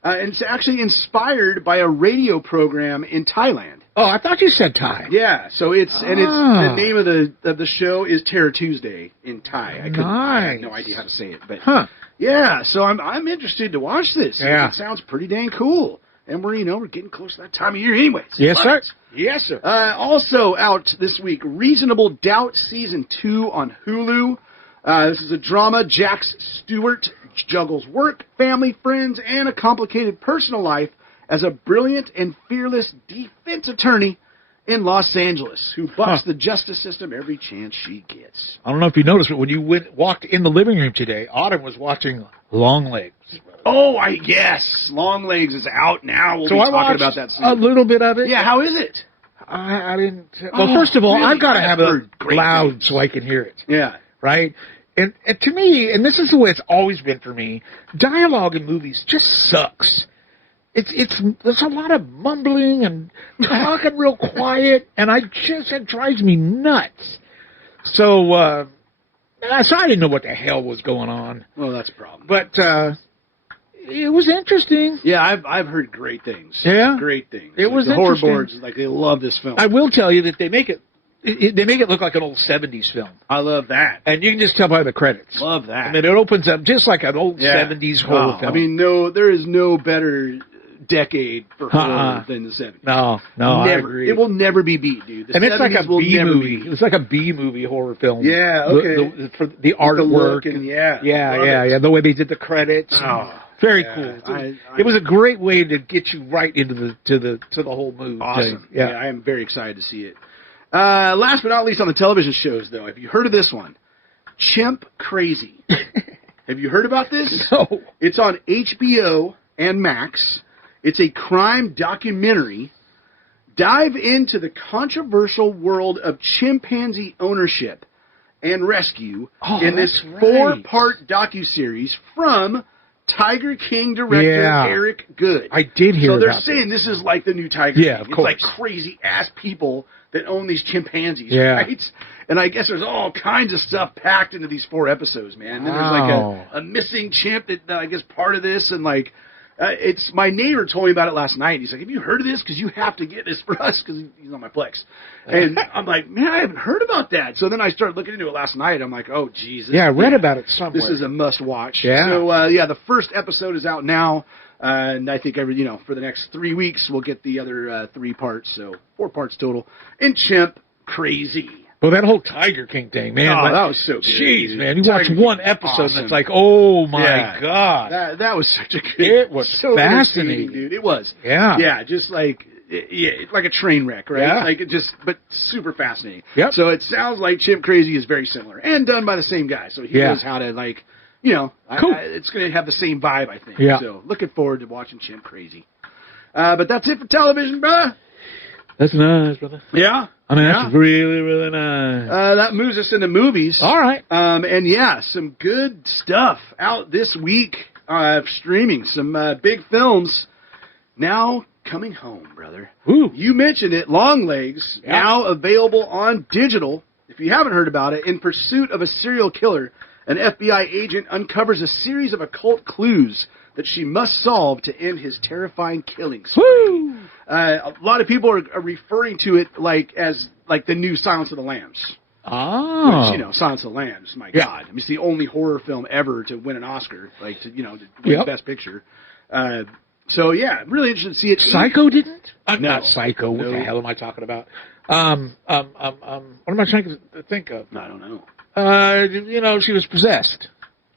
And it's actually inspired by a radio program in Thailand. Oh, I thought you said Thai. Yeah, so it's Ah. the name of the show is Terror Tuesday in Thai. I have no Nice. idea how to say it, but Huh. yeah. So I'm interested to watch this. Yeah. It sounds pretty dang cool, and we're getting close to that time of year, anyways. Yes, Love sir. it. Yes, sir. Also out this week, Reasonable Doubt Season 2 on Hulu. This is a drama. Jax Stewart juggles work, family, friends, and a complicated personal life as a brilliant and fearless defense attorney in Los Angeles who bucks the justice system every chance she gets. I don't know if you noticed, but when you walked in the living room today, Autumn was watching Long Legs. Oh, yes. Long Legs is out now. We'll So be I talking watched about that soon. a little bit of it. Yeah, how is it? I didn't. Well, Oh, first of all, really? I've got to I have have it heard great loud things. so I can hear it, Yeah. right? And to me, and this is the way it's always been for me, dialogue in movies just sucks. There's a lot of mumbling and talking real quiet, and it drives me nuts. So I didn't know what the hell was going on, Well, that's a problem. but it was interesting. Yeah, I've heard great things. Yeah? Great things. It was the horror interesting. boards, like, they love this film. I will tell you that they make it look like an old 70s film. I love that. And you can just tell by the credits. Love that. I mean, it opens up just like an old Yeah. 70s horror Oh, film. I mean, there is no better decade for horror than the 70s. No, I Never. agree. It will never be beat, dude. The And it's like 70s a will B never movie. be beat. It's like a B movie horror film. Yeah, okay. For the With artwork the look and yeah, love it. the way they did the credits. Oh, Very yeah. cool. It was a great way to get you right into the whole mood. Awesome. Yeah. I am very excited to see it. Last but not least on the television shows, though, have you heard of this one? Chimp Crazy. Have you heard about this? No. It's on HBO and Max. It's a crime documentary. Dive into the controversial world of chimpanzee ownership and rescue in this that's right. 4-part docuseries from Tiger King director Eric Good. I did hear So they're about saying this is like the new Tiger Yeah, King. of It's course. like crazy ass people that own these chimpanzees, Yeah. right? And I guess there's all kinds of stuff packed into these 4 episodes, man. And then there's Wow. like a missing chimp that I guess part of this, and like it's my neighbor told me about it last night. He's like, "Have you heard of this? Because you have to get this for us." Because he's on my Plex, and I'm like, "Man, I haven't heard about that." So then I started looking into it last night. I'm like, "Oh, Jesus!" Yeah, I read about it somewhere. This is a must-watch. Yeah. So the first episode is out now, and I think for the next 3 weeks we'll get the other 3 parts. So 4 parts total. And Chimp Crazy. Well, that whole Tiger King thing, man. Oh, that was so good. Jeez, dude. man. You Tiger watch King one was episode awesome. and it's like, oh my Yeah. God. That was such a good. It was so fascinating. entertaining, dude. It was. Yeah. Yeah, just like like a train wreck, right? Yeah. Like but super fascinating. Yep. So it sounds like Chimp Crazy is very similar and done by the same guy. So he knows how to Cool. it's going to have the same vibe, I think. Yeah. So looking forward to watching Chimp Crazy. But that's it for television, brother. That's nice, brother. Yeah. I mean, that's really, really nice. That moves us into movies. All right. And yeah, some good stuff out this week streaming. Some big films now coming home, brother. Ooh. You mentioned it, Longlegs, now available on digital. If you haven't heard about it, in pursuit of a serial killer, an FBI agent uncovers a series of occult clues that she must solve to end his terrifying killing spree. Woo! A lot of people are referring to it as the new Silence of the Lambs. Oh. Which, Silence of the Lambs, my Yeah. God. I mean, it's the only horror film ever to win an Oscar, to win Best Picture. So, yeah, really interested to see it. Psycho didn't? No. Not Psycho. What No. the hell am I talking about? What am I trying to think of? I don't know. She was possessed.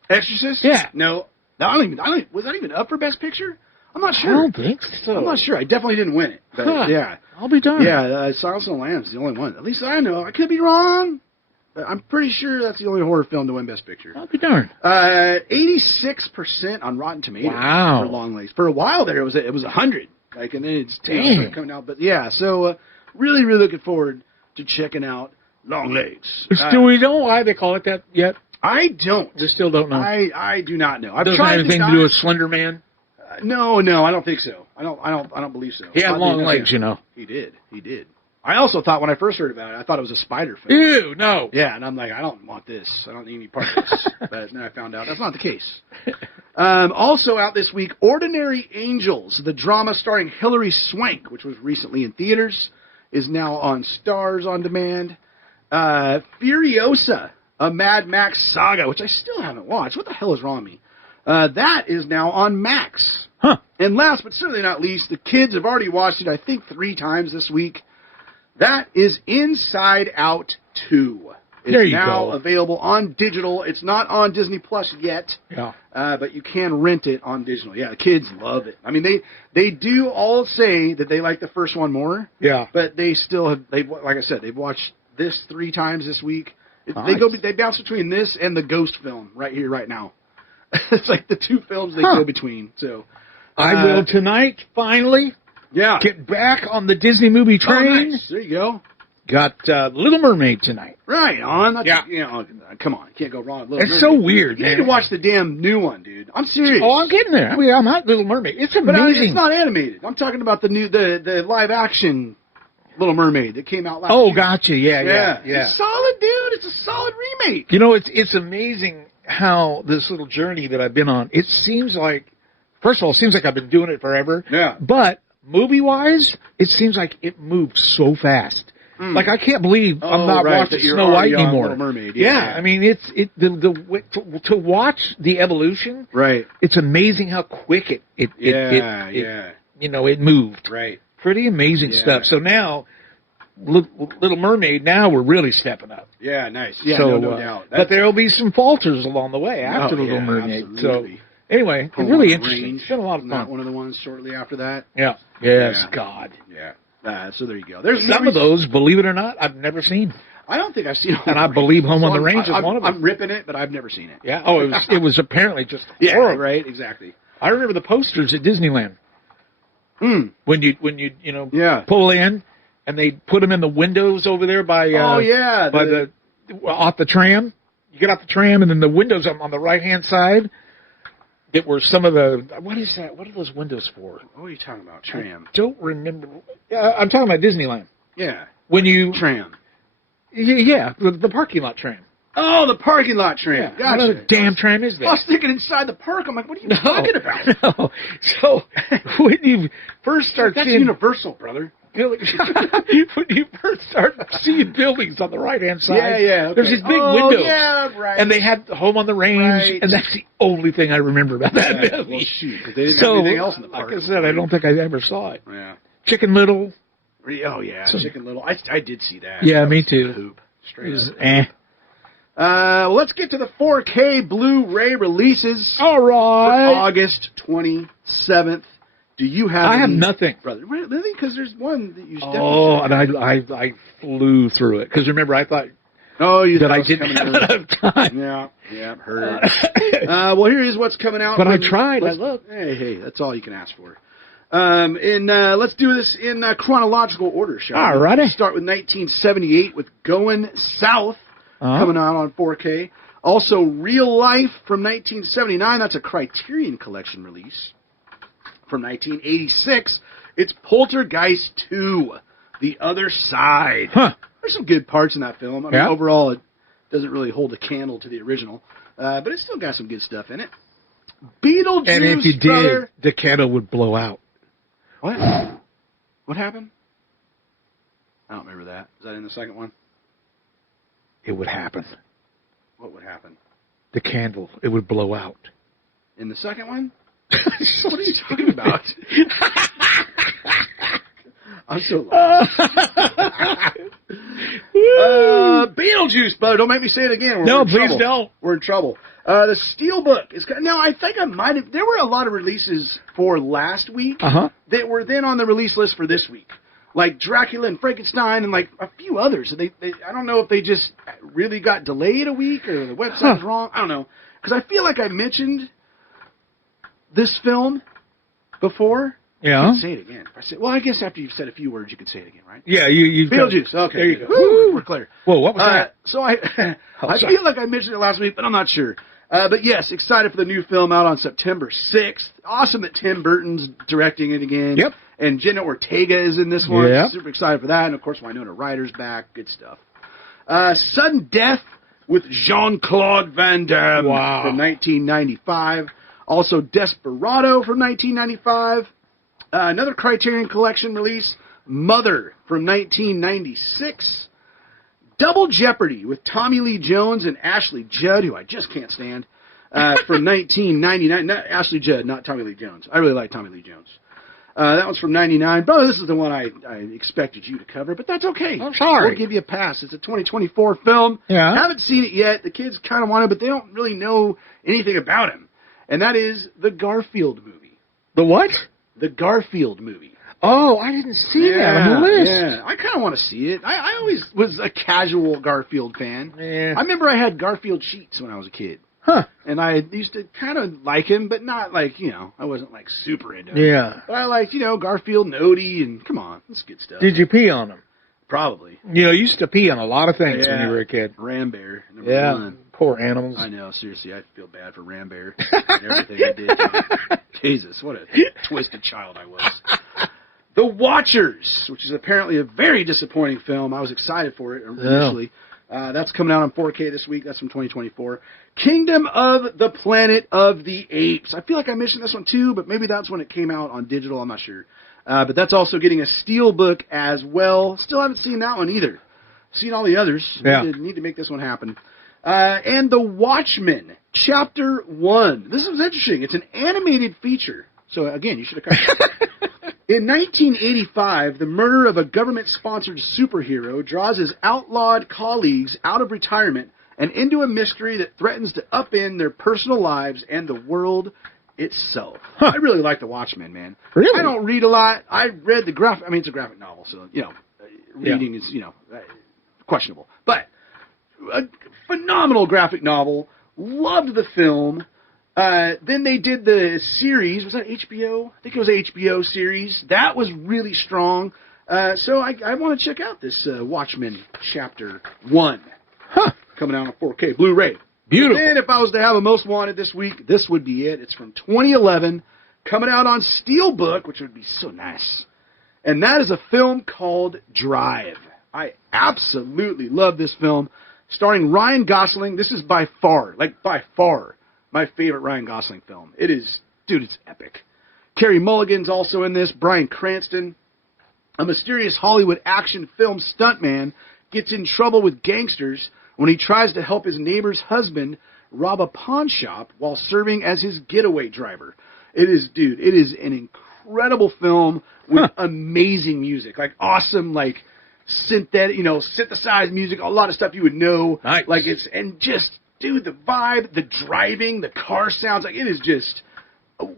Exorcist? Yeah. No. Was that even up for Best Picture? I'm not I sure. don't think so. I'm not sure. I definitely didn't win it. But, Huh. yeah. I'll be darned. Yeah, Silence of the Lambs is the only one. At least I know. I could be wrong. But I'm pretty sure that's the only horror film to win Best Picture. I'll be darned. 86% on Rotten Tomatoes Wow. for Longlegs. For a while there, it was 100. And then it's Dang. coming out. But yeah, so really, really looking forward to checking out Longlegs. Do we know why they call it that yet? I don't. We still don't know. I do not know. I've Doesn't tried have anything to do with Slender Man? No, I don't think so. I don't believe so. He had Oddly long enough, legs, yeah. He did. I also thought when I first heard about it, I thought it was a spider film. Ew, no. Yeah, and I'm like, I don't want this. I don't need any part of this. But then I found out that's not the case. Also out this week, Ordinary Angels, the drama starring Hilary Swank, which was recently in theaters, is now on Stars on Demand. Furiosa, a Mad Max saga, which I still haven't watched. What the hell is wrong with me? That is now on Max. Huh. And last but certainly not least, the kids have already watched it, I think, 3 times this week. That is Inside Out 2. It's There you now go. available on digital. It's not on Disney Plus yet, Yeah. but you can rent it on digital. Yeah, the kids love it. I mean, they do all say that they like the first one more, Yeah. but they still have. Like I said, they've watched this 3 times this week. Nice. They bounce between this and the Ghost film right here, right now. It's like the 2 films they Huh. go between. So I will tonight, finally, yeah, get back on the Disney movie Oh, train. nice. There you go. Got Little Mermaid tonight. Right on. That's, Yeah. Come on, can't go wrong with Little It's Mermaid. so weird, You man. need to watch the damn new one, dude. I'm serious. Oh, I'm getting there. I mean, I'm not Little Mermaid. It's But amazing. it's not animated. I'm talking about the live action Little Mermaid that came out last Oh, year. gotcha. Yeah. It's solid, dude. It's a solid remake. You know, it's amazing how this little journey that I've been on, it seems like, first of all, it seems like I've been doing it forever. Yeah. But movie-wise, it seems like it moves so fast. Like, I can't believe I'm not right, watching that you're Snow White already on anymore. Little Mermaid. Yeah, I mean, to watch the evolution, Right. it's amazing how quick it Yeah. it moved. Right. Pretty amazing Yeah. stuff. So now, Little Mermaid, now we're really stepping up. Yeah, nice. Yeah, So, no doubt. But there will be some falters along the way after Oh, Little yeah, Mermaid. absolutely. So anyway, Home really on interesting. Range, It's been a lot of not fun. one of the ones shortly after that. Yeah. Yes, Yeah. God. Yeah. So there you go. There's Some of those, believe it or not, I've never seen. I don't think I've seen. And I believe Home on the Range is I'm, one of them. I'm ripping it, but I've never seen it. Yeah. Oh, it was apparently just Yeah. horrible. Right. Exactly. I remember the posters at Disneyland when you Yeah. pull in, and they put them in the windows over there by the off the tram. You get off the tram, and then the windows on the right hand side. That were some of the what is that? What are those windows for? What are you talking about? Tram. Don't remember. Yeah, I'm talking about Disneyland. Yeah. When you Tram. yeah, the parking lot tram. Oh, the parking lot tram. Yeah, Gotcha. what other damn tram is I that? was thinking inside the park. I'm like, what are you talking about? No. So when you first start That's seeing Universal, brother. buildings, when you first start seeing buildings on the right hand side, Okay. there's these big oh, windows, Yeah, right. and they had Home on the Range, Right. and that's the only thing I remember about that Yeah, movie. well, shoot, 'cause they didn't So, have anything else in the park. like I said, I don't think I ever saw it. Yeah. Chicken Little, Oh yeah, So- Chicken Little. I did see that. Yeah, That me was too. Poop. it Straight was up. Well, let's get to the 4K Blu-ray releases All for right. August 27th. Do you have? I have any- nothing. brother. Really? Because there's one that you. Oh, definitely and I flew through it because remember I thought Oh, you that I was didn't coming have early. enough time. Yeah, heard it. Well, here is what's coming out. But I from- tried. I let's- looked. Hey, that's all you can ask for. Let's do this in chronological order, shall we? All righty. Start with 1978 with Going South coming out on 4K. Also, Real Life from 1979. That's a Criterion Collection release. From 1986, it's Poltergeist 2, The Other Side. Huh. There's some good parts in that film. I mean, Yeah. overall, it doesn't really hold a candle to the original, but it's still got some good stuff in it. Beetlejuice, And if you did, brother. the candle would blow out. What? What happened? I don't remember that. Is that in the second one? It would happen. What would happen? The candle, it would blow out. In the second one? What are you talking about? I'm so lost. Beetlejuice, brother. Don't make me say it again. No, We're in please trouble. don't. We're in trouble. The Steelbook is now. I think I might have. There were a lot of releases for last week that were then on the release list for this week, like Dracula and Frankenstein and like a few others. They I don't know if they just really got delayed a week or the website was wrong. I don't know, because I feel like I mentioned this film before. I Yeah. can say it again. If I say, well, I guess after you've said a few words, you can say it again, right? Yeah, you Beetlejuice. Okay, There you go. Woo, we're clear. Whoa, what was that? So I Oh, sorry. feel like I mentioned it last week, but I'm not sure. But yes, excited for the new film out on September 6th. Awesome that Tim Burton's directing it again. Yep. And Jenna Ortega is in this one. Yep. Super excited for that. And of course, Winona Ryder's back. Good stuff. Sudden Death with Jean-Claude Van Damme Wow. from 1995. Also Desperado from 1995. Another Criterion Collection release, Mother from 1996. Double Jeopardy with Tommy Lee Jones and Ashley Judd, who I just can't stand, from 1999. Not Ashley Judd, not Tommy Lee Jones. I really like Tommy Lee Jones. That one's from 99. Brother, this is the one I expected you to cover, but that's okay. I'm sorry. We'll give you a pass. It's a 2024 film. Yeah. Haven't seen it yet. The kids kind of want it, but they don't really know anything about him. And that is the Garfield movie. The what? The Garfield movie. Oh, I didn't see that on the list. Yeah, I kind of want to see it. I always was a casual Garfield fan. Yeah. I remember I had Garfield sheets when I was a kid. Huh. And I used to kind of like him, but not like, I wasn't like super into him. Yeah. But I liked, Garfield and Odie, and come on, that's good stuff. Did you pee on him? Probably. You used to pee on a lot of things when you were a kid. Ram Bear, number one. Poor animals. I know, seriously, I feel bad for Ram Bear. Everything I did to him. Jesus, what a twisted child I was. The Watchers, which is apparently a very disappointing film. I was excited for it initially. That's coming out on 4K this week. That's from 2024. Kingdom of the Planet of the Apes. I feel like I mentioned this one too, but maybe that's when it came out on digital. I'm not sure. But that's also getting a steelbook as well. Still haven't seen that one either. Seen all the others. Yeah. Need to make this one happen. And The Watchmen, Chapter 1. This was interesting. It's an animated feature. So, again, you should have come. In 1985, the murder of a government-sponsored superhero draws his outlawed colleagues out of retirement and into a mystery that threatens to upend their personal lives and the world itself. Huh. I really like The Watchmen, man. Really? I don't read a lot. I read the graphic. I mean, it's a graphic novel, so reading is questionable. But a phenomenal graphic novel. Loved the film. Then they did the series. Was that HBO? I think it was an HBO series. That was really strong. So I want to check out this Watchmen Chapter 1. Huh. Coming out on 4K Blu-ray. Beautiful. And if I was to have a most wanted this week, this would be it. It's from 2011. Coming out on Steelbook, which would be so nice. And that is a film called Drive. I absolutely love this film. Starring Ryan Gosling. This is by far, my favorite Ryan Gosling film. It is, dude, it's epic. Carey Mulligan's also in this. Bryan Cranston. A mysterious Hollywood action film stuntman gets in trouble with gangsters when he tries to help his neighbor's husband rob a pawn shop while serving as his getaway driver. It is an incredible film with amazing music. Like awesome, like synthetic, synthesized music, a lot of stuff you would know. Nice. Dude, the vibe, the driving, the car sounds, like it is just,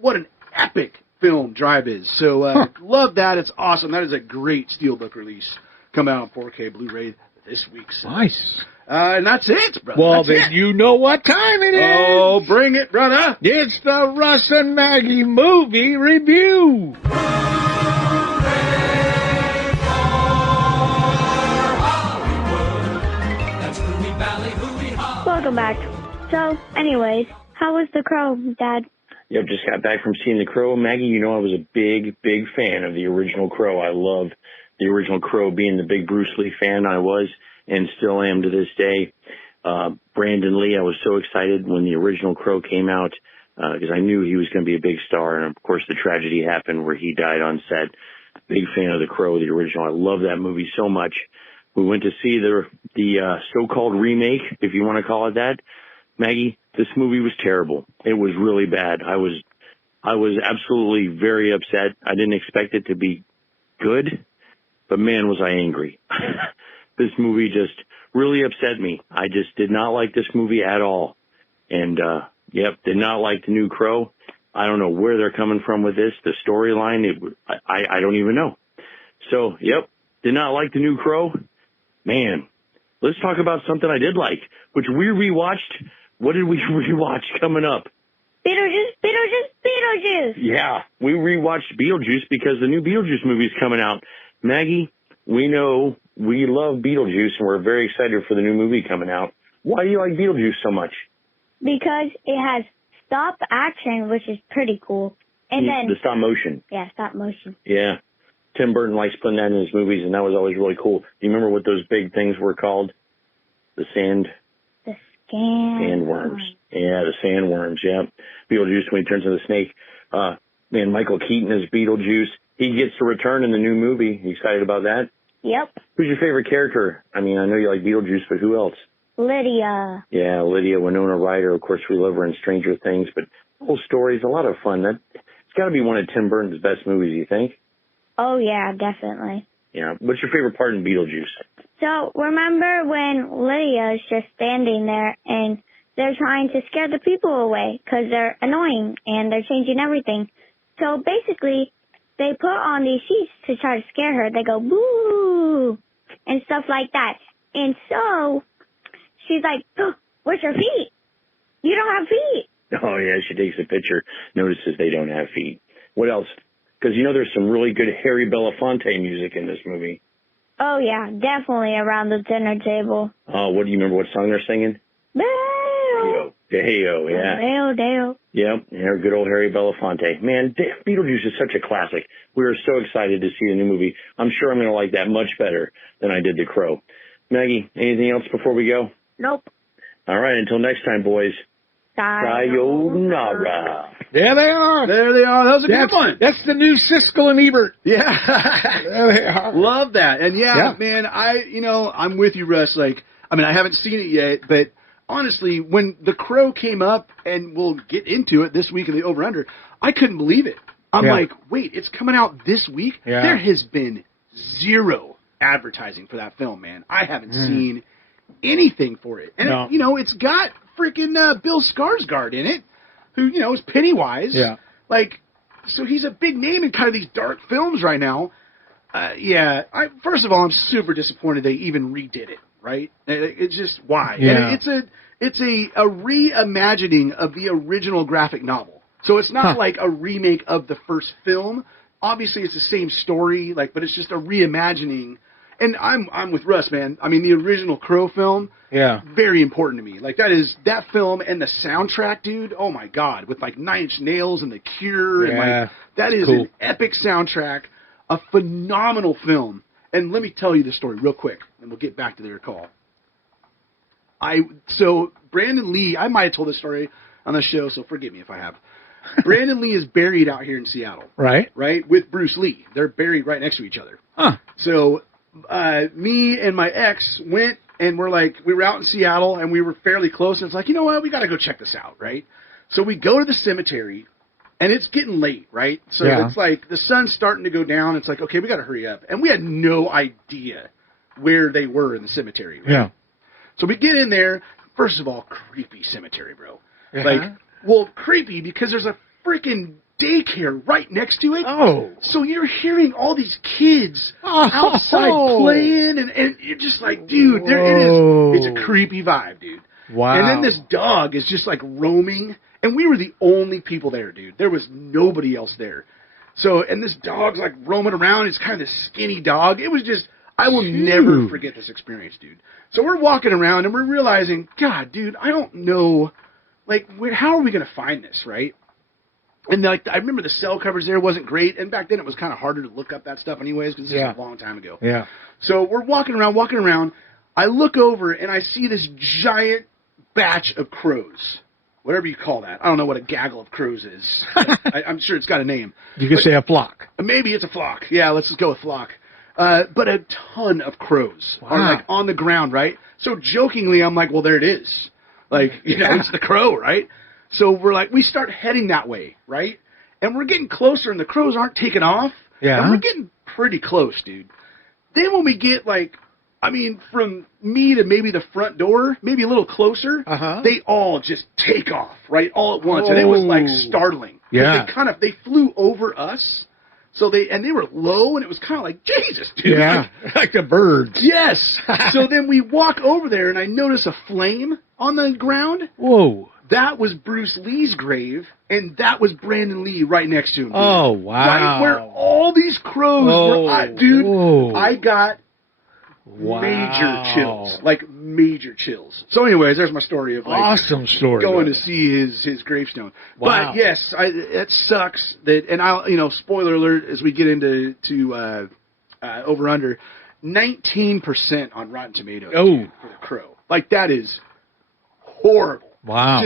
what an epic film Drive is. So, love that. It's awesome. That is a great Steelbook release. Coming out on 4K Blu-ray this week. So. Nice. And that's it, brother. Well, that's then you know what time it is. Oh, bring it, brother. It's the Russ and Maggie movie review. Welcome back. So, anyways, how was The Crow, Dad? Yep, just got back from seeing The Crow. Maggie, you know I was a big fan of the original Crow. I love the original Crow. Being the big Bruce Lee fan I was and still am to this day. Brandon Lee, I was so excited when the original Crow came out because I knew he was going to be a big star. And, of course, the tragedy happened where he died on set. Big fan of The Crow, the original. I love that movie so much. We went to see the so-called remake, if you want to call it that. Maggie, this movie was terrible. It was really bad. I was absolutely very upset. I didn't expect it to be good, but man, was I angry. This movie just really upset me. I just did not like this movie at all. And, did not like the new Crow. I don't know where they're coming from with this. The storyline, I don't even know. So, did not like the new Crow. Man, let's talk about something I did like, which we rewatched. What did we rewatch coming up? Beetlejuice! Yeah, we rewatched Beetlejuice because the new Beetlejuice movie is coming out. Maggie, we know we love Beetlejuice and we're very excited for the new movie coming out. Why do you like Beetlejuice so much? Because it has stop action, which is pretty cool. And then the stop motion. Yeah, stop motion. Yeah. Tim Burton likes putting that in his movies, and that was always really cool. Do you remember what those big things were called? The sandworms. Yeah, the sandworms, yeah. Beetlejuice when he turns into a snake. Man, Michael Keaton is Beetlejuice. He gets to return in the new movie. You excited about that? Yep. Who's your favorite character? I mean, I know you like Beetlejuice, but who else? Lydia. Yeah, Lydia, Winona Ryder. Of course, we love her in Stranger Things, but the whole story's a lot of fun. It's got to be one of Tim Burton's best movies, you think? Oh, yeah, definitely. Yeah. What's your favorite part in Beetlejuice? So, remember when Lydia's just standing there and they're trying to scare the people away because they're annoying and they're changing everything. So, basically, they put on these sheets to try to scare her. They go, boo, and stuff like that. And so, she's like, oh, where's your feet? You don't have feet. Oh, yeah, she takes a picture, notices they don't have feet. What else? Because, there's some really good Harry Belafonte music in this movie. Oh, yeah, definitely around the dinner table. Oh, what do you remember what song they're singing? Dale. Dale, yeah. Dale. Yep, yeah, good old Harry Belafonte. Man, Beetlejuice is such a classic. We are so excited to see the new movie. I'm sure I'm going to like that much better than I did The Crow. Maggie, anything else before we go? Nope. All right, until next time, boys. Sayonara. There they are. There they are. That was a good one. That's the new Siskel and Ebert. Yeah. There they are. Love that. And man, I'm with you, Russ. I haven't seen it yet, but honestly, when The Crow came up, and we'll get into it this week in the Over Under, I couldn't believe it. I'm Yeah. like, wait, it's coming out this week? Yeah. There has been zero advertising for that film, man. I haven't seen anything for it. And, No. it's got freaking Bill Skarsgård in it, who, is Pennywise. Yeah. Like, so he's a big name in kind of these dark films right now. First of all, I'm super disappointed they even redid it, right? It's just, why? Yeah. And it's a reimagining of the original graphic novel. So it's not like a remake of the first film. Obviously, it's the same story, but it's just a reimagining. And I'm with Russ, man. I mean, the original Crow film, Yeah. very important to me. That film and the soundtrack, dude. Oh my God, with Nine Inch Nails and The Cure, Yeah, and that is cool. an epic soundtrack, a phenomenal film. And let me tell you the story real quick, and we'll get back to their call. So Brandon Lee, I might have told this story on the show, so forgive me if I have. Brandon Lee is buried out here in Seattle, Right. with Bruce Lee. They're buried right next to each other. Huh. So me and my ex went, and we were out in Seattle, and we were fairly close, and it's like, you know what, we got to go check this out, right? So we go to the cemetery, and it's getting late, right? So Yeah. it's like the sun's starting to go down. It's like, okay, we got to hurry up. And we had no idea where they were in the cemetery, right? Yeah. So we get in there. First of all, creepy cemetery, bro. Yeah. Creepy because there's a freaking daycare right next to it. Oh. So you're hearing all these kids Oh. outside playing, and you're just like, dude, it's a creepy vibe, dude. Wow. And then this dog is just roaming, and we were the only people there, dude. There was nobody else there. So, and this dog's roaming around. It's kind of this skinny dog. It was just, I will never forget this experience, dude. So we're walking around, and we're realizing, God, dude, I don't know, how are we going to find this, right? And I remember the cell coverage there wasn't great, and back then it was kind of harder to look up that stuff anyways, because this was a long time ago. Yeah. So we're walking around. I look over, and I see this giant batch of crows. Whatever you call that. I don't know what a gaggle of crows is. I'm sure it's got a name. You could say a flock. Maybe it's a flock. Yeah, let's just go with flock. But a ton of crows are on the ground, right? So jokingly, I'm like, well, there it is. It's the crow, right? So we start heading that way, right? And we're getting closer, and the crows aren't taking off. Yeah. And we're getting pretty close, dude. Then when we get from me to maybe the front door, maybe a little closer, they all just take off, right, all at once. And it was startling. Yeah. They flew over us. So they were low, and it was kind of like, Jesus, dude. Yeah. Like the birds. Yes. So then we walk over there, and I notice a flame on the ground. Whoa. That was Bruce Lee's grave, and that was Brandon Lee right next to him. Dude. Oh, wow. Right where all these crows were. Dude, I got major chills. Major chills. So anyways, there's my story of awesome story. Going to see his gravestone. Wow. But yes, it sucks that, and I'll, spoiler alert as we get into over under, 19% on Rotten Tomatoes. Dude, for The Crow. That is horrible. Wow.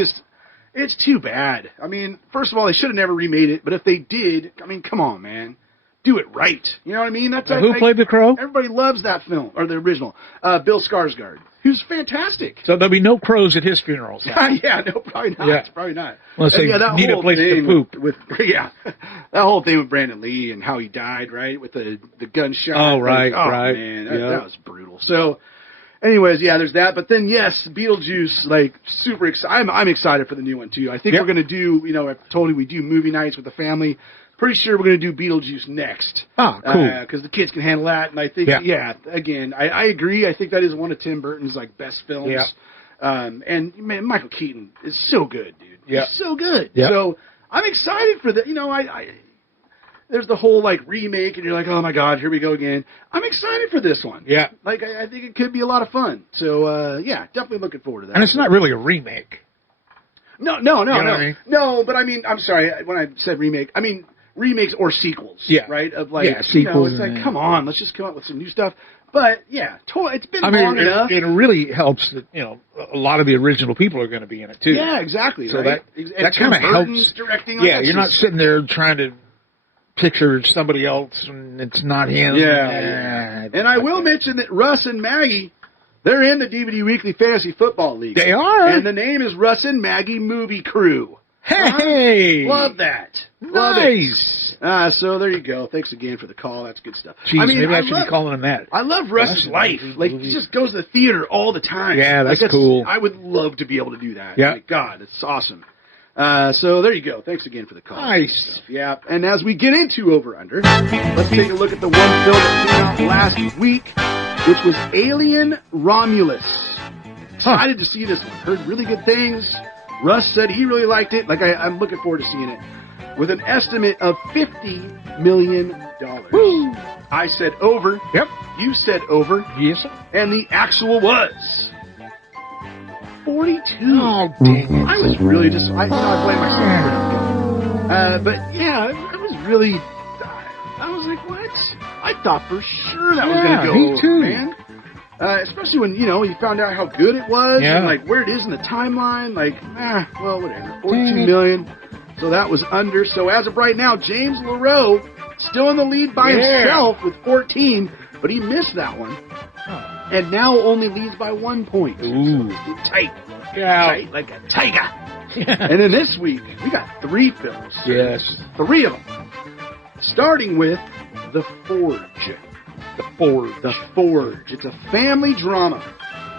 It's too bad. I mean, first of all, they should have never remade it, but if they did, come on, man. Do it right. You know what I mean? Who played the Crow? Everybody loves that film, or the original. Bill Skarsgård, who's fantastic. So there'll be no crows at his funerals. Yeah, no, probably not. Yeah. Probably not. Unless they need a place to poop. That whole thing with Brandon Lee and how he died, right, with the gunshot. Oh, right, right. Man, that was brutal. So, anyways, yeah, there's that. But then, yes, Beetlejuice, super excited. I'm excited for the new one, too. I think we're going to do, I've told you we do movie nights with the family. Pretty sure we're going to do Beetlejuice next. Ah, cool. Because the kids can handle that. And I think, again, I agree. I think that is one of Tim Burton's, best films. Yeah. And, man, Michael Keaton is so good, dude. Yeah. He's so good. Yeah. So, I'm excited for that. There's the whole, remake, and you're like, oh, my God, here we go again. I'm excited for this one. Yeah. I think it could be a lot of fun. So, definitely looking forward to that. And it's not really a remake. No. You know what I mean? No, but I'm sorry. When I said remake, I mean remakes or sequels. Yeah. Right? Of sequels. It's come on, let's just come up with some new stuff. But yeah, it's been long enough. It really helps that a lot of the original people are going to be in it too. Yeah, exactly. So right? that kind of helps. Directing. Yeah, you're not sitting there trying to picture somebody else and it's not him. Yeah. And I will mention that Russ and Maggie, they're in the DVD Weekly Fantasy Football League. They are. And the name is Russ and Maggie Movie Crew. Hey! Love that. Nice. Love it. So there you go. Thanks again for the call. That's good stuff. Jeez, maybe I should be calling him that. I love Russ's life. Like, he just goes to the theater all the time. Yeah, Like, that's cool. I would love to be able to do that. Yeah. Like, God, it's awesome. So there you go. Thanks again for the call. Nice. Yeah. And as we get into Over Under, let's take a look at the one film that came out last week, which was Alien Romulus. Excited to see this one. Heard really good things. Russ said he really liked it. Like, I'm looking forward to seeing it. With an estimate of $50 million. Woo. I said over. Yep. You said over. Yes, sir. And the actual was 42. Oh, dang it. I was really just, I blame myself. But yeah, I was really, I was like, what? I thought for sure that was going to go me over, too. man. Especially when, you found out how good it was Yeah. and like where it is in the timeline. Like, well, whatever. 42 million. So that was under. So as of right now, James LaRoe still in the lead by himself with 14, but he missed that one. Oh. And now only leads by 1 point. Ooh. Tight. Yeah. Tight like a tiger. And then this week, we got 3 films. Yes. 3 of them. Starting with The Forge. The Forge. The Forge. It's a family drama.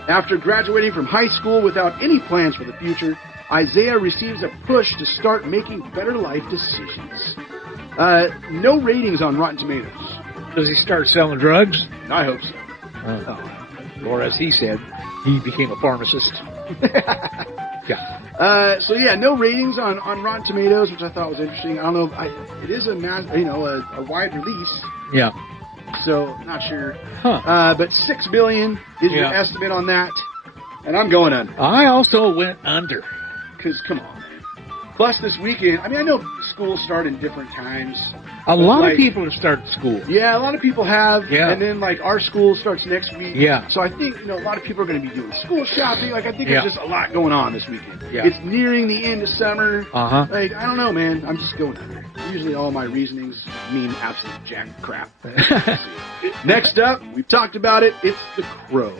After graduating from high school without any plans for the future, Isaiah receives a push to start making better life decisions. No ratings on Rotten Tomatoes. Does he start selling drugs? I hope so. Or as he said, he became a pharmacist. Yeah. So yeah, no ratings on Rotten Tomatoes, which I thought was interesting. I don't know. It is a wide release. Yeah. So not sure. Huh. But $6 billion is your estimate on that, and I'm going under. I also went under. Because come on, man. Plus this weekend, I mean, I know schools start in different times. A lot like, of people have started school. Yeah, a lot of people have. Yeah. And then like our school starts next week. Yeah. So I think a lot of people are going to be doing school shopping. Like I think Yeah. there's just a lot going on this weekend. Yeah. It's nearing the end of summer. Uh-huh. Like I don't know, man. I'm just going under. Usually all my reasonings mean absolute jack crap. Next up, we've talked about it. It's The Crow.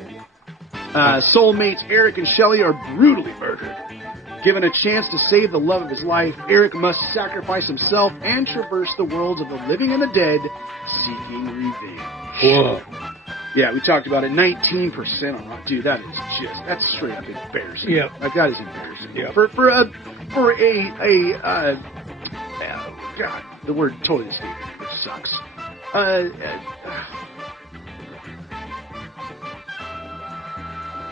Soulmates Eric and Shelley are brutally murdered. Given a chance to save the love of his life, Eric must sacrifice himself and traverse the worlds of the living and the dead, seeking revenge. Whoa. Yeah, we talked about it. 19% on Rotten. Dude, that's straight up embarrassing. Yeah. Like that is embarrassing. Yeah. God, the word totally escaped me, which sucks.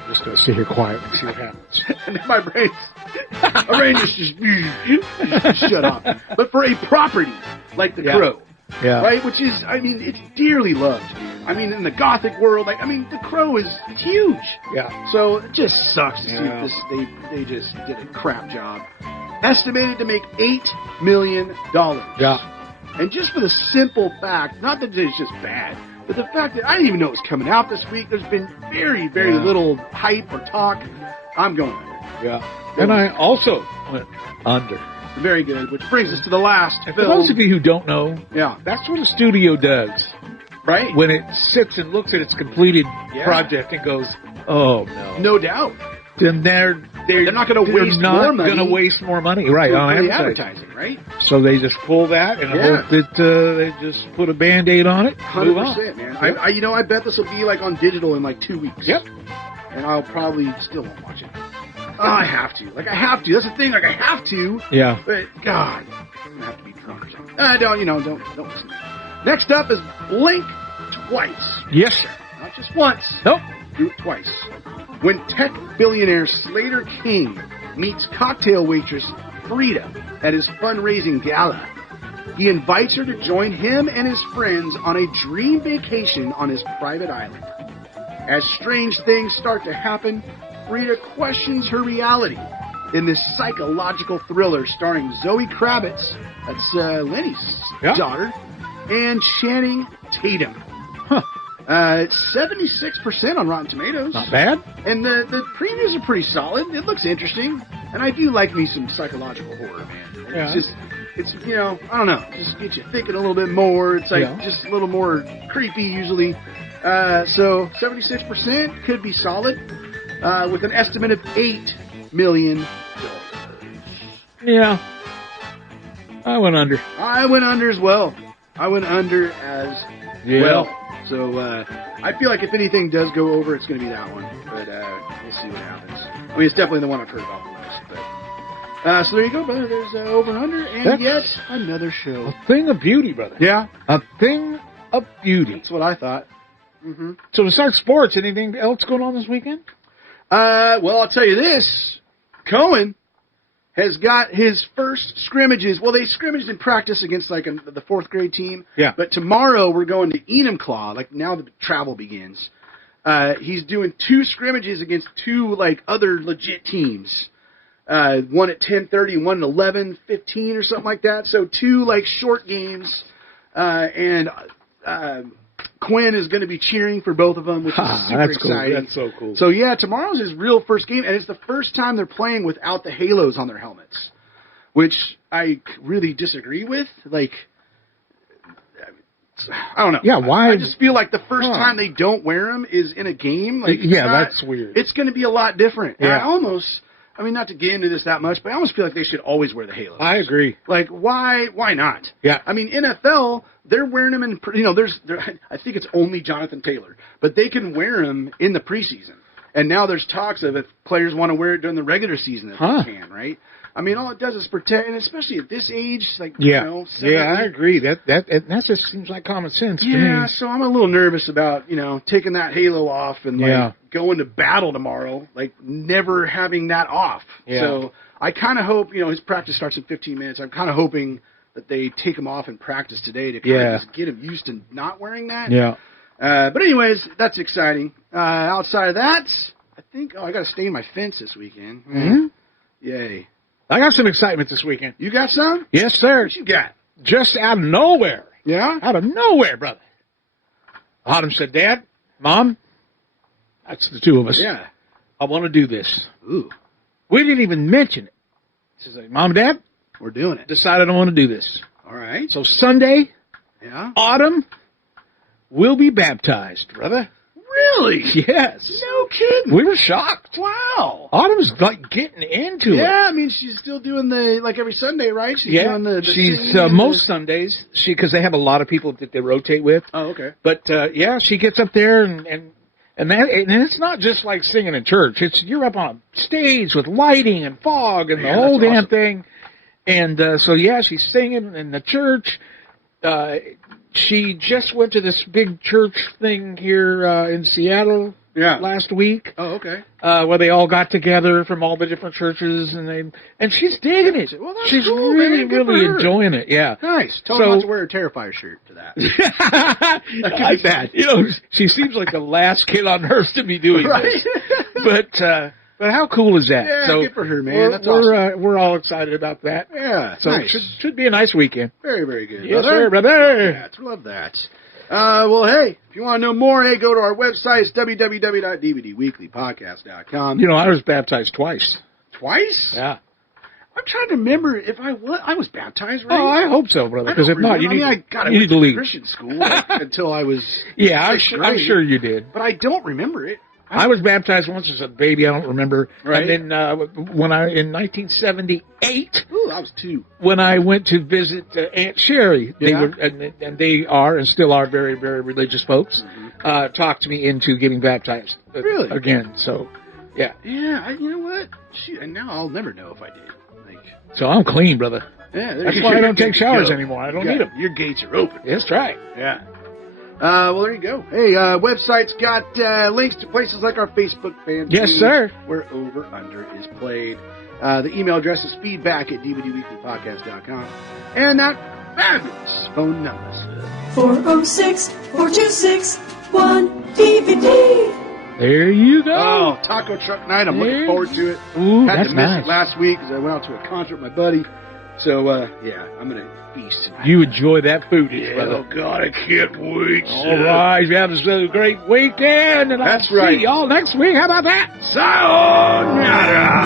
I'm just going to sit here quiet and see what happens. And then my brain just shut off. But for a property like The Crow, Yeah. right, which is, I mean, it's dearly loved, dude. I mean, in the Gothic world, The Crow it's huge. Yeah. So it just sucks to see Yeah. this. They just did a crap job. Estimated to make $8 million. Yeah. And just for the simple fact, not that it's just bad, but the fact that I didn't even know it was coming out this week. There's been very, very little hype or talk. I'm going under. Yeah. And I also went under. Very good. Which brings us to the last And for film. those of you who don't know, Yeah. that's what a studio does. Right. When it sits and looks at its completed Yeah. project and goes, oh, no. No doubt. Then they're not going to waste not more money. going to waste more money, right, on for the advertising. right? So they just pull that and hope that they just put a Band-Aid on it, move on. 100%, man. I bet this will be like on digital in like 2 weeks. Yep. And I'll probably still won't watch it. Oh, I have to. I have to. That's the thing. I have to. Yeah. But God, I'm gonna have to be drunk or something. Don't listen to me. Next up is Blink Twice. Yes, sir. Not just once. Nope. Do it twice. When tech billionaire Slater King meets cocktail waitress Frida at his fundraising gala, he invites her to join him and his friends on a dream vacation on his private island. As strange things start to happen, Frida questions her reality in this psychological thriller starring Zoe Kravitz, that's Lenny's daughter, and Channing Tatum. Huh. 76% on Rotten Tomatoes. Not bad. And the previews are pretty solid. It looks interesting. And I do like me some psychological horror, man. Yeah. It's I don't know, just get you thinking a little bit more. It's like just a little more creepy usually. So 76% could be solid with an estimate of $8 million. Yeah. I went under. I went under as well. Well. So I feel like if anything does go over, it's going to be that one. But we'll see what happens. I mean, it's definitely the one I've heard about the most. But so there you go, brother. There's over and under, and yet another show. A thing of beauty, brother. Yeah, A thing of beauty. that's what I thought. Mm-hmm. So besides sports, anything else going on this weekend? Well, I'll tell you this. Cohen has got his first scrimmages. Well, they scrimmaged in practice against the 4th grade team. Yeah. But tomorrow we're going to Enumclaw. Like now the travel begins. He's doing 2 scrimmages against 2 other legit teams. One at 10:30 and one at 11:15 or something like that. So 2 short games. And Quinn is going to be cheering for both of them, which is super exciting. That's so cool. So, yeah, tomorrow's his real first game, and it's the first time they're playing without the halos on their helmets, which I really disagree with. I don't know. Yeah, why? I just feel like the first time they don't wear them is in a game. That's weird. It's going to be a lot different. Yeah. And I mean, not to get into this that much, but I almost feel like they should always wear the halos. I agree. Why not? Yeah. I mean, NFL, they're wearing them in, I think it's only Jonathan Taylor, but they can wear them in the preseason. And now there's talks of if players want to wear it during the regular season, that they can, right? I mean, all it does is protect, and especially at this age, I agree. That just seems like common sense to me. Yeah, so I'm a little nervous about, taking that halo off and going to battle tomorrow, never having that off. Yeah. So I kind of hope, his practice starts in 15 minutes. I'm kind of hoping that they take him off in practice today to kind of just get him used to not wearing that. Yeah. But anyways, that's exciting. Outside of that, I think, I got to stay in my fence this weekend. Mm-hmm. Yay. I got some excitement this weekend. You got some? Yes, sir. What you got? Just out of nowhere. Yeah? Out of nowhere, brother. Autumn said, Dad, Mom, that's the 2 of us. Yeah. I want to do this. Ooh. We didn't even mention it. She said, Mom and Dad, We're doing it. decided I want to do this. All right. So Sunday, Yeah. Autumn will be baptized, brother. Really? Yes. No kidding. We were shocked. Wow. Autumn's getting into it. Yeah, I mean, she's still doing every Sunday, right? She's doing the she's singing and most Sundays. Because they have a lot of people that they rotate with. Oh, okay. But she gets up there and it's not just like singing in church. You're up on a stage with lighting and fog and the whole damn thing. And she's singing in the church. She just went to this big church thing here in Seattle last week. Oh, okay. Where they all got together from all the different churches, and she's digging it. Well, that's she's cool, really, man. Good for really her. enjoying it. Yeah. Nice. Tell her not to wear a Terrifier shirt to that. I like that. She seems like the last kid on earth to be doing this. But how cool is that? Yeah, so good for her, man. That's awesome. We're all excited about that. Yeah, So nice. it should be a nice weekend. Very, very good. Yes, sir, brother. Yeah, love that. Well, hey, if you want to know more, go to our website. It's www.dvdweeklypodcast.com. I was baptized twice. Twice? Yeah. I'm trying to remember if I was baptized, right? Oh, I hope so, brother. Because if not, you need I to leave. Christian school until I was Yeah, sixth I'm grade, sure you did. but I don't remember it. I was baptized once as a baby. I don't remember. Right. And then in 1978, Ooh, I was 2. when I went to visit Aunt Sherry, they Yeah. were and they are and still are very, very religious folks. Talked me into getting baptized Really? again. So, yeah. Yeah, you know what? Shoot, and now I'll never know if I did. So I'm clean, brother. Yeah, That's why I don't take showers anymore. I don't need them. Your gates are open. That's right. Yeah. Well, there you go. Hey, website's got links to places like our Facebook fan Yes, page, sir. where Over Under is played. The email address is feedback@dvdweeklypodcast.com. And that fabulous phone number, sir. 406-426-1DVD. There you go. Oh, taco truck night. I'm looking forward to it. Ooh, Had that's to miss nice. it last week because I went out to a concert with my buddy. So, I'm going to feast tonight. You enjoy that foodage, brother. Oh, God, I can't wait. All right, you have a great weekend, and That's I'll right. see y'all next week. How about that? Sayonara.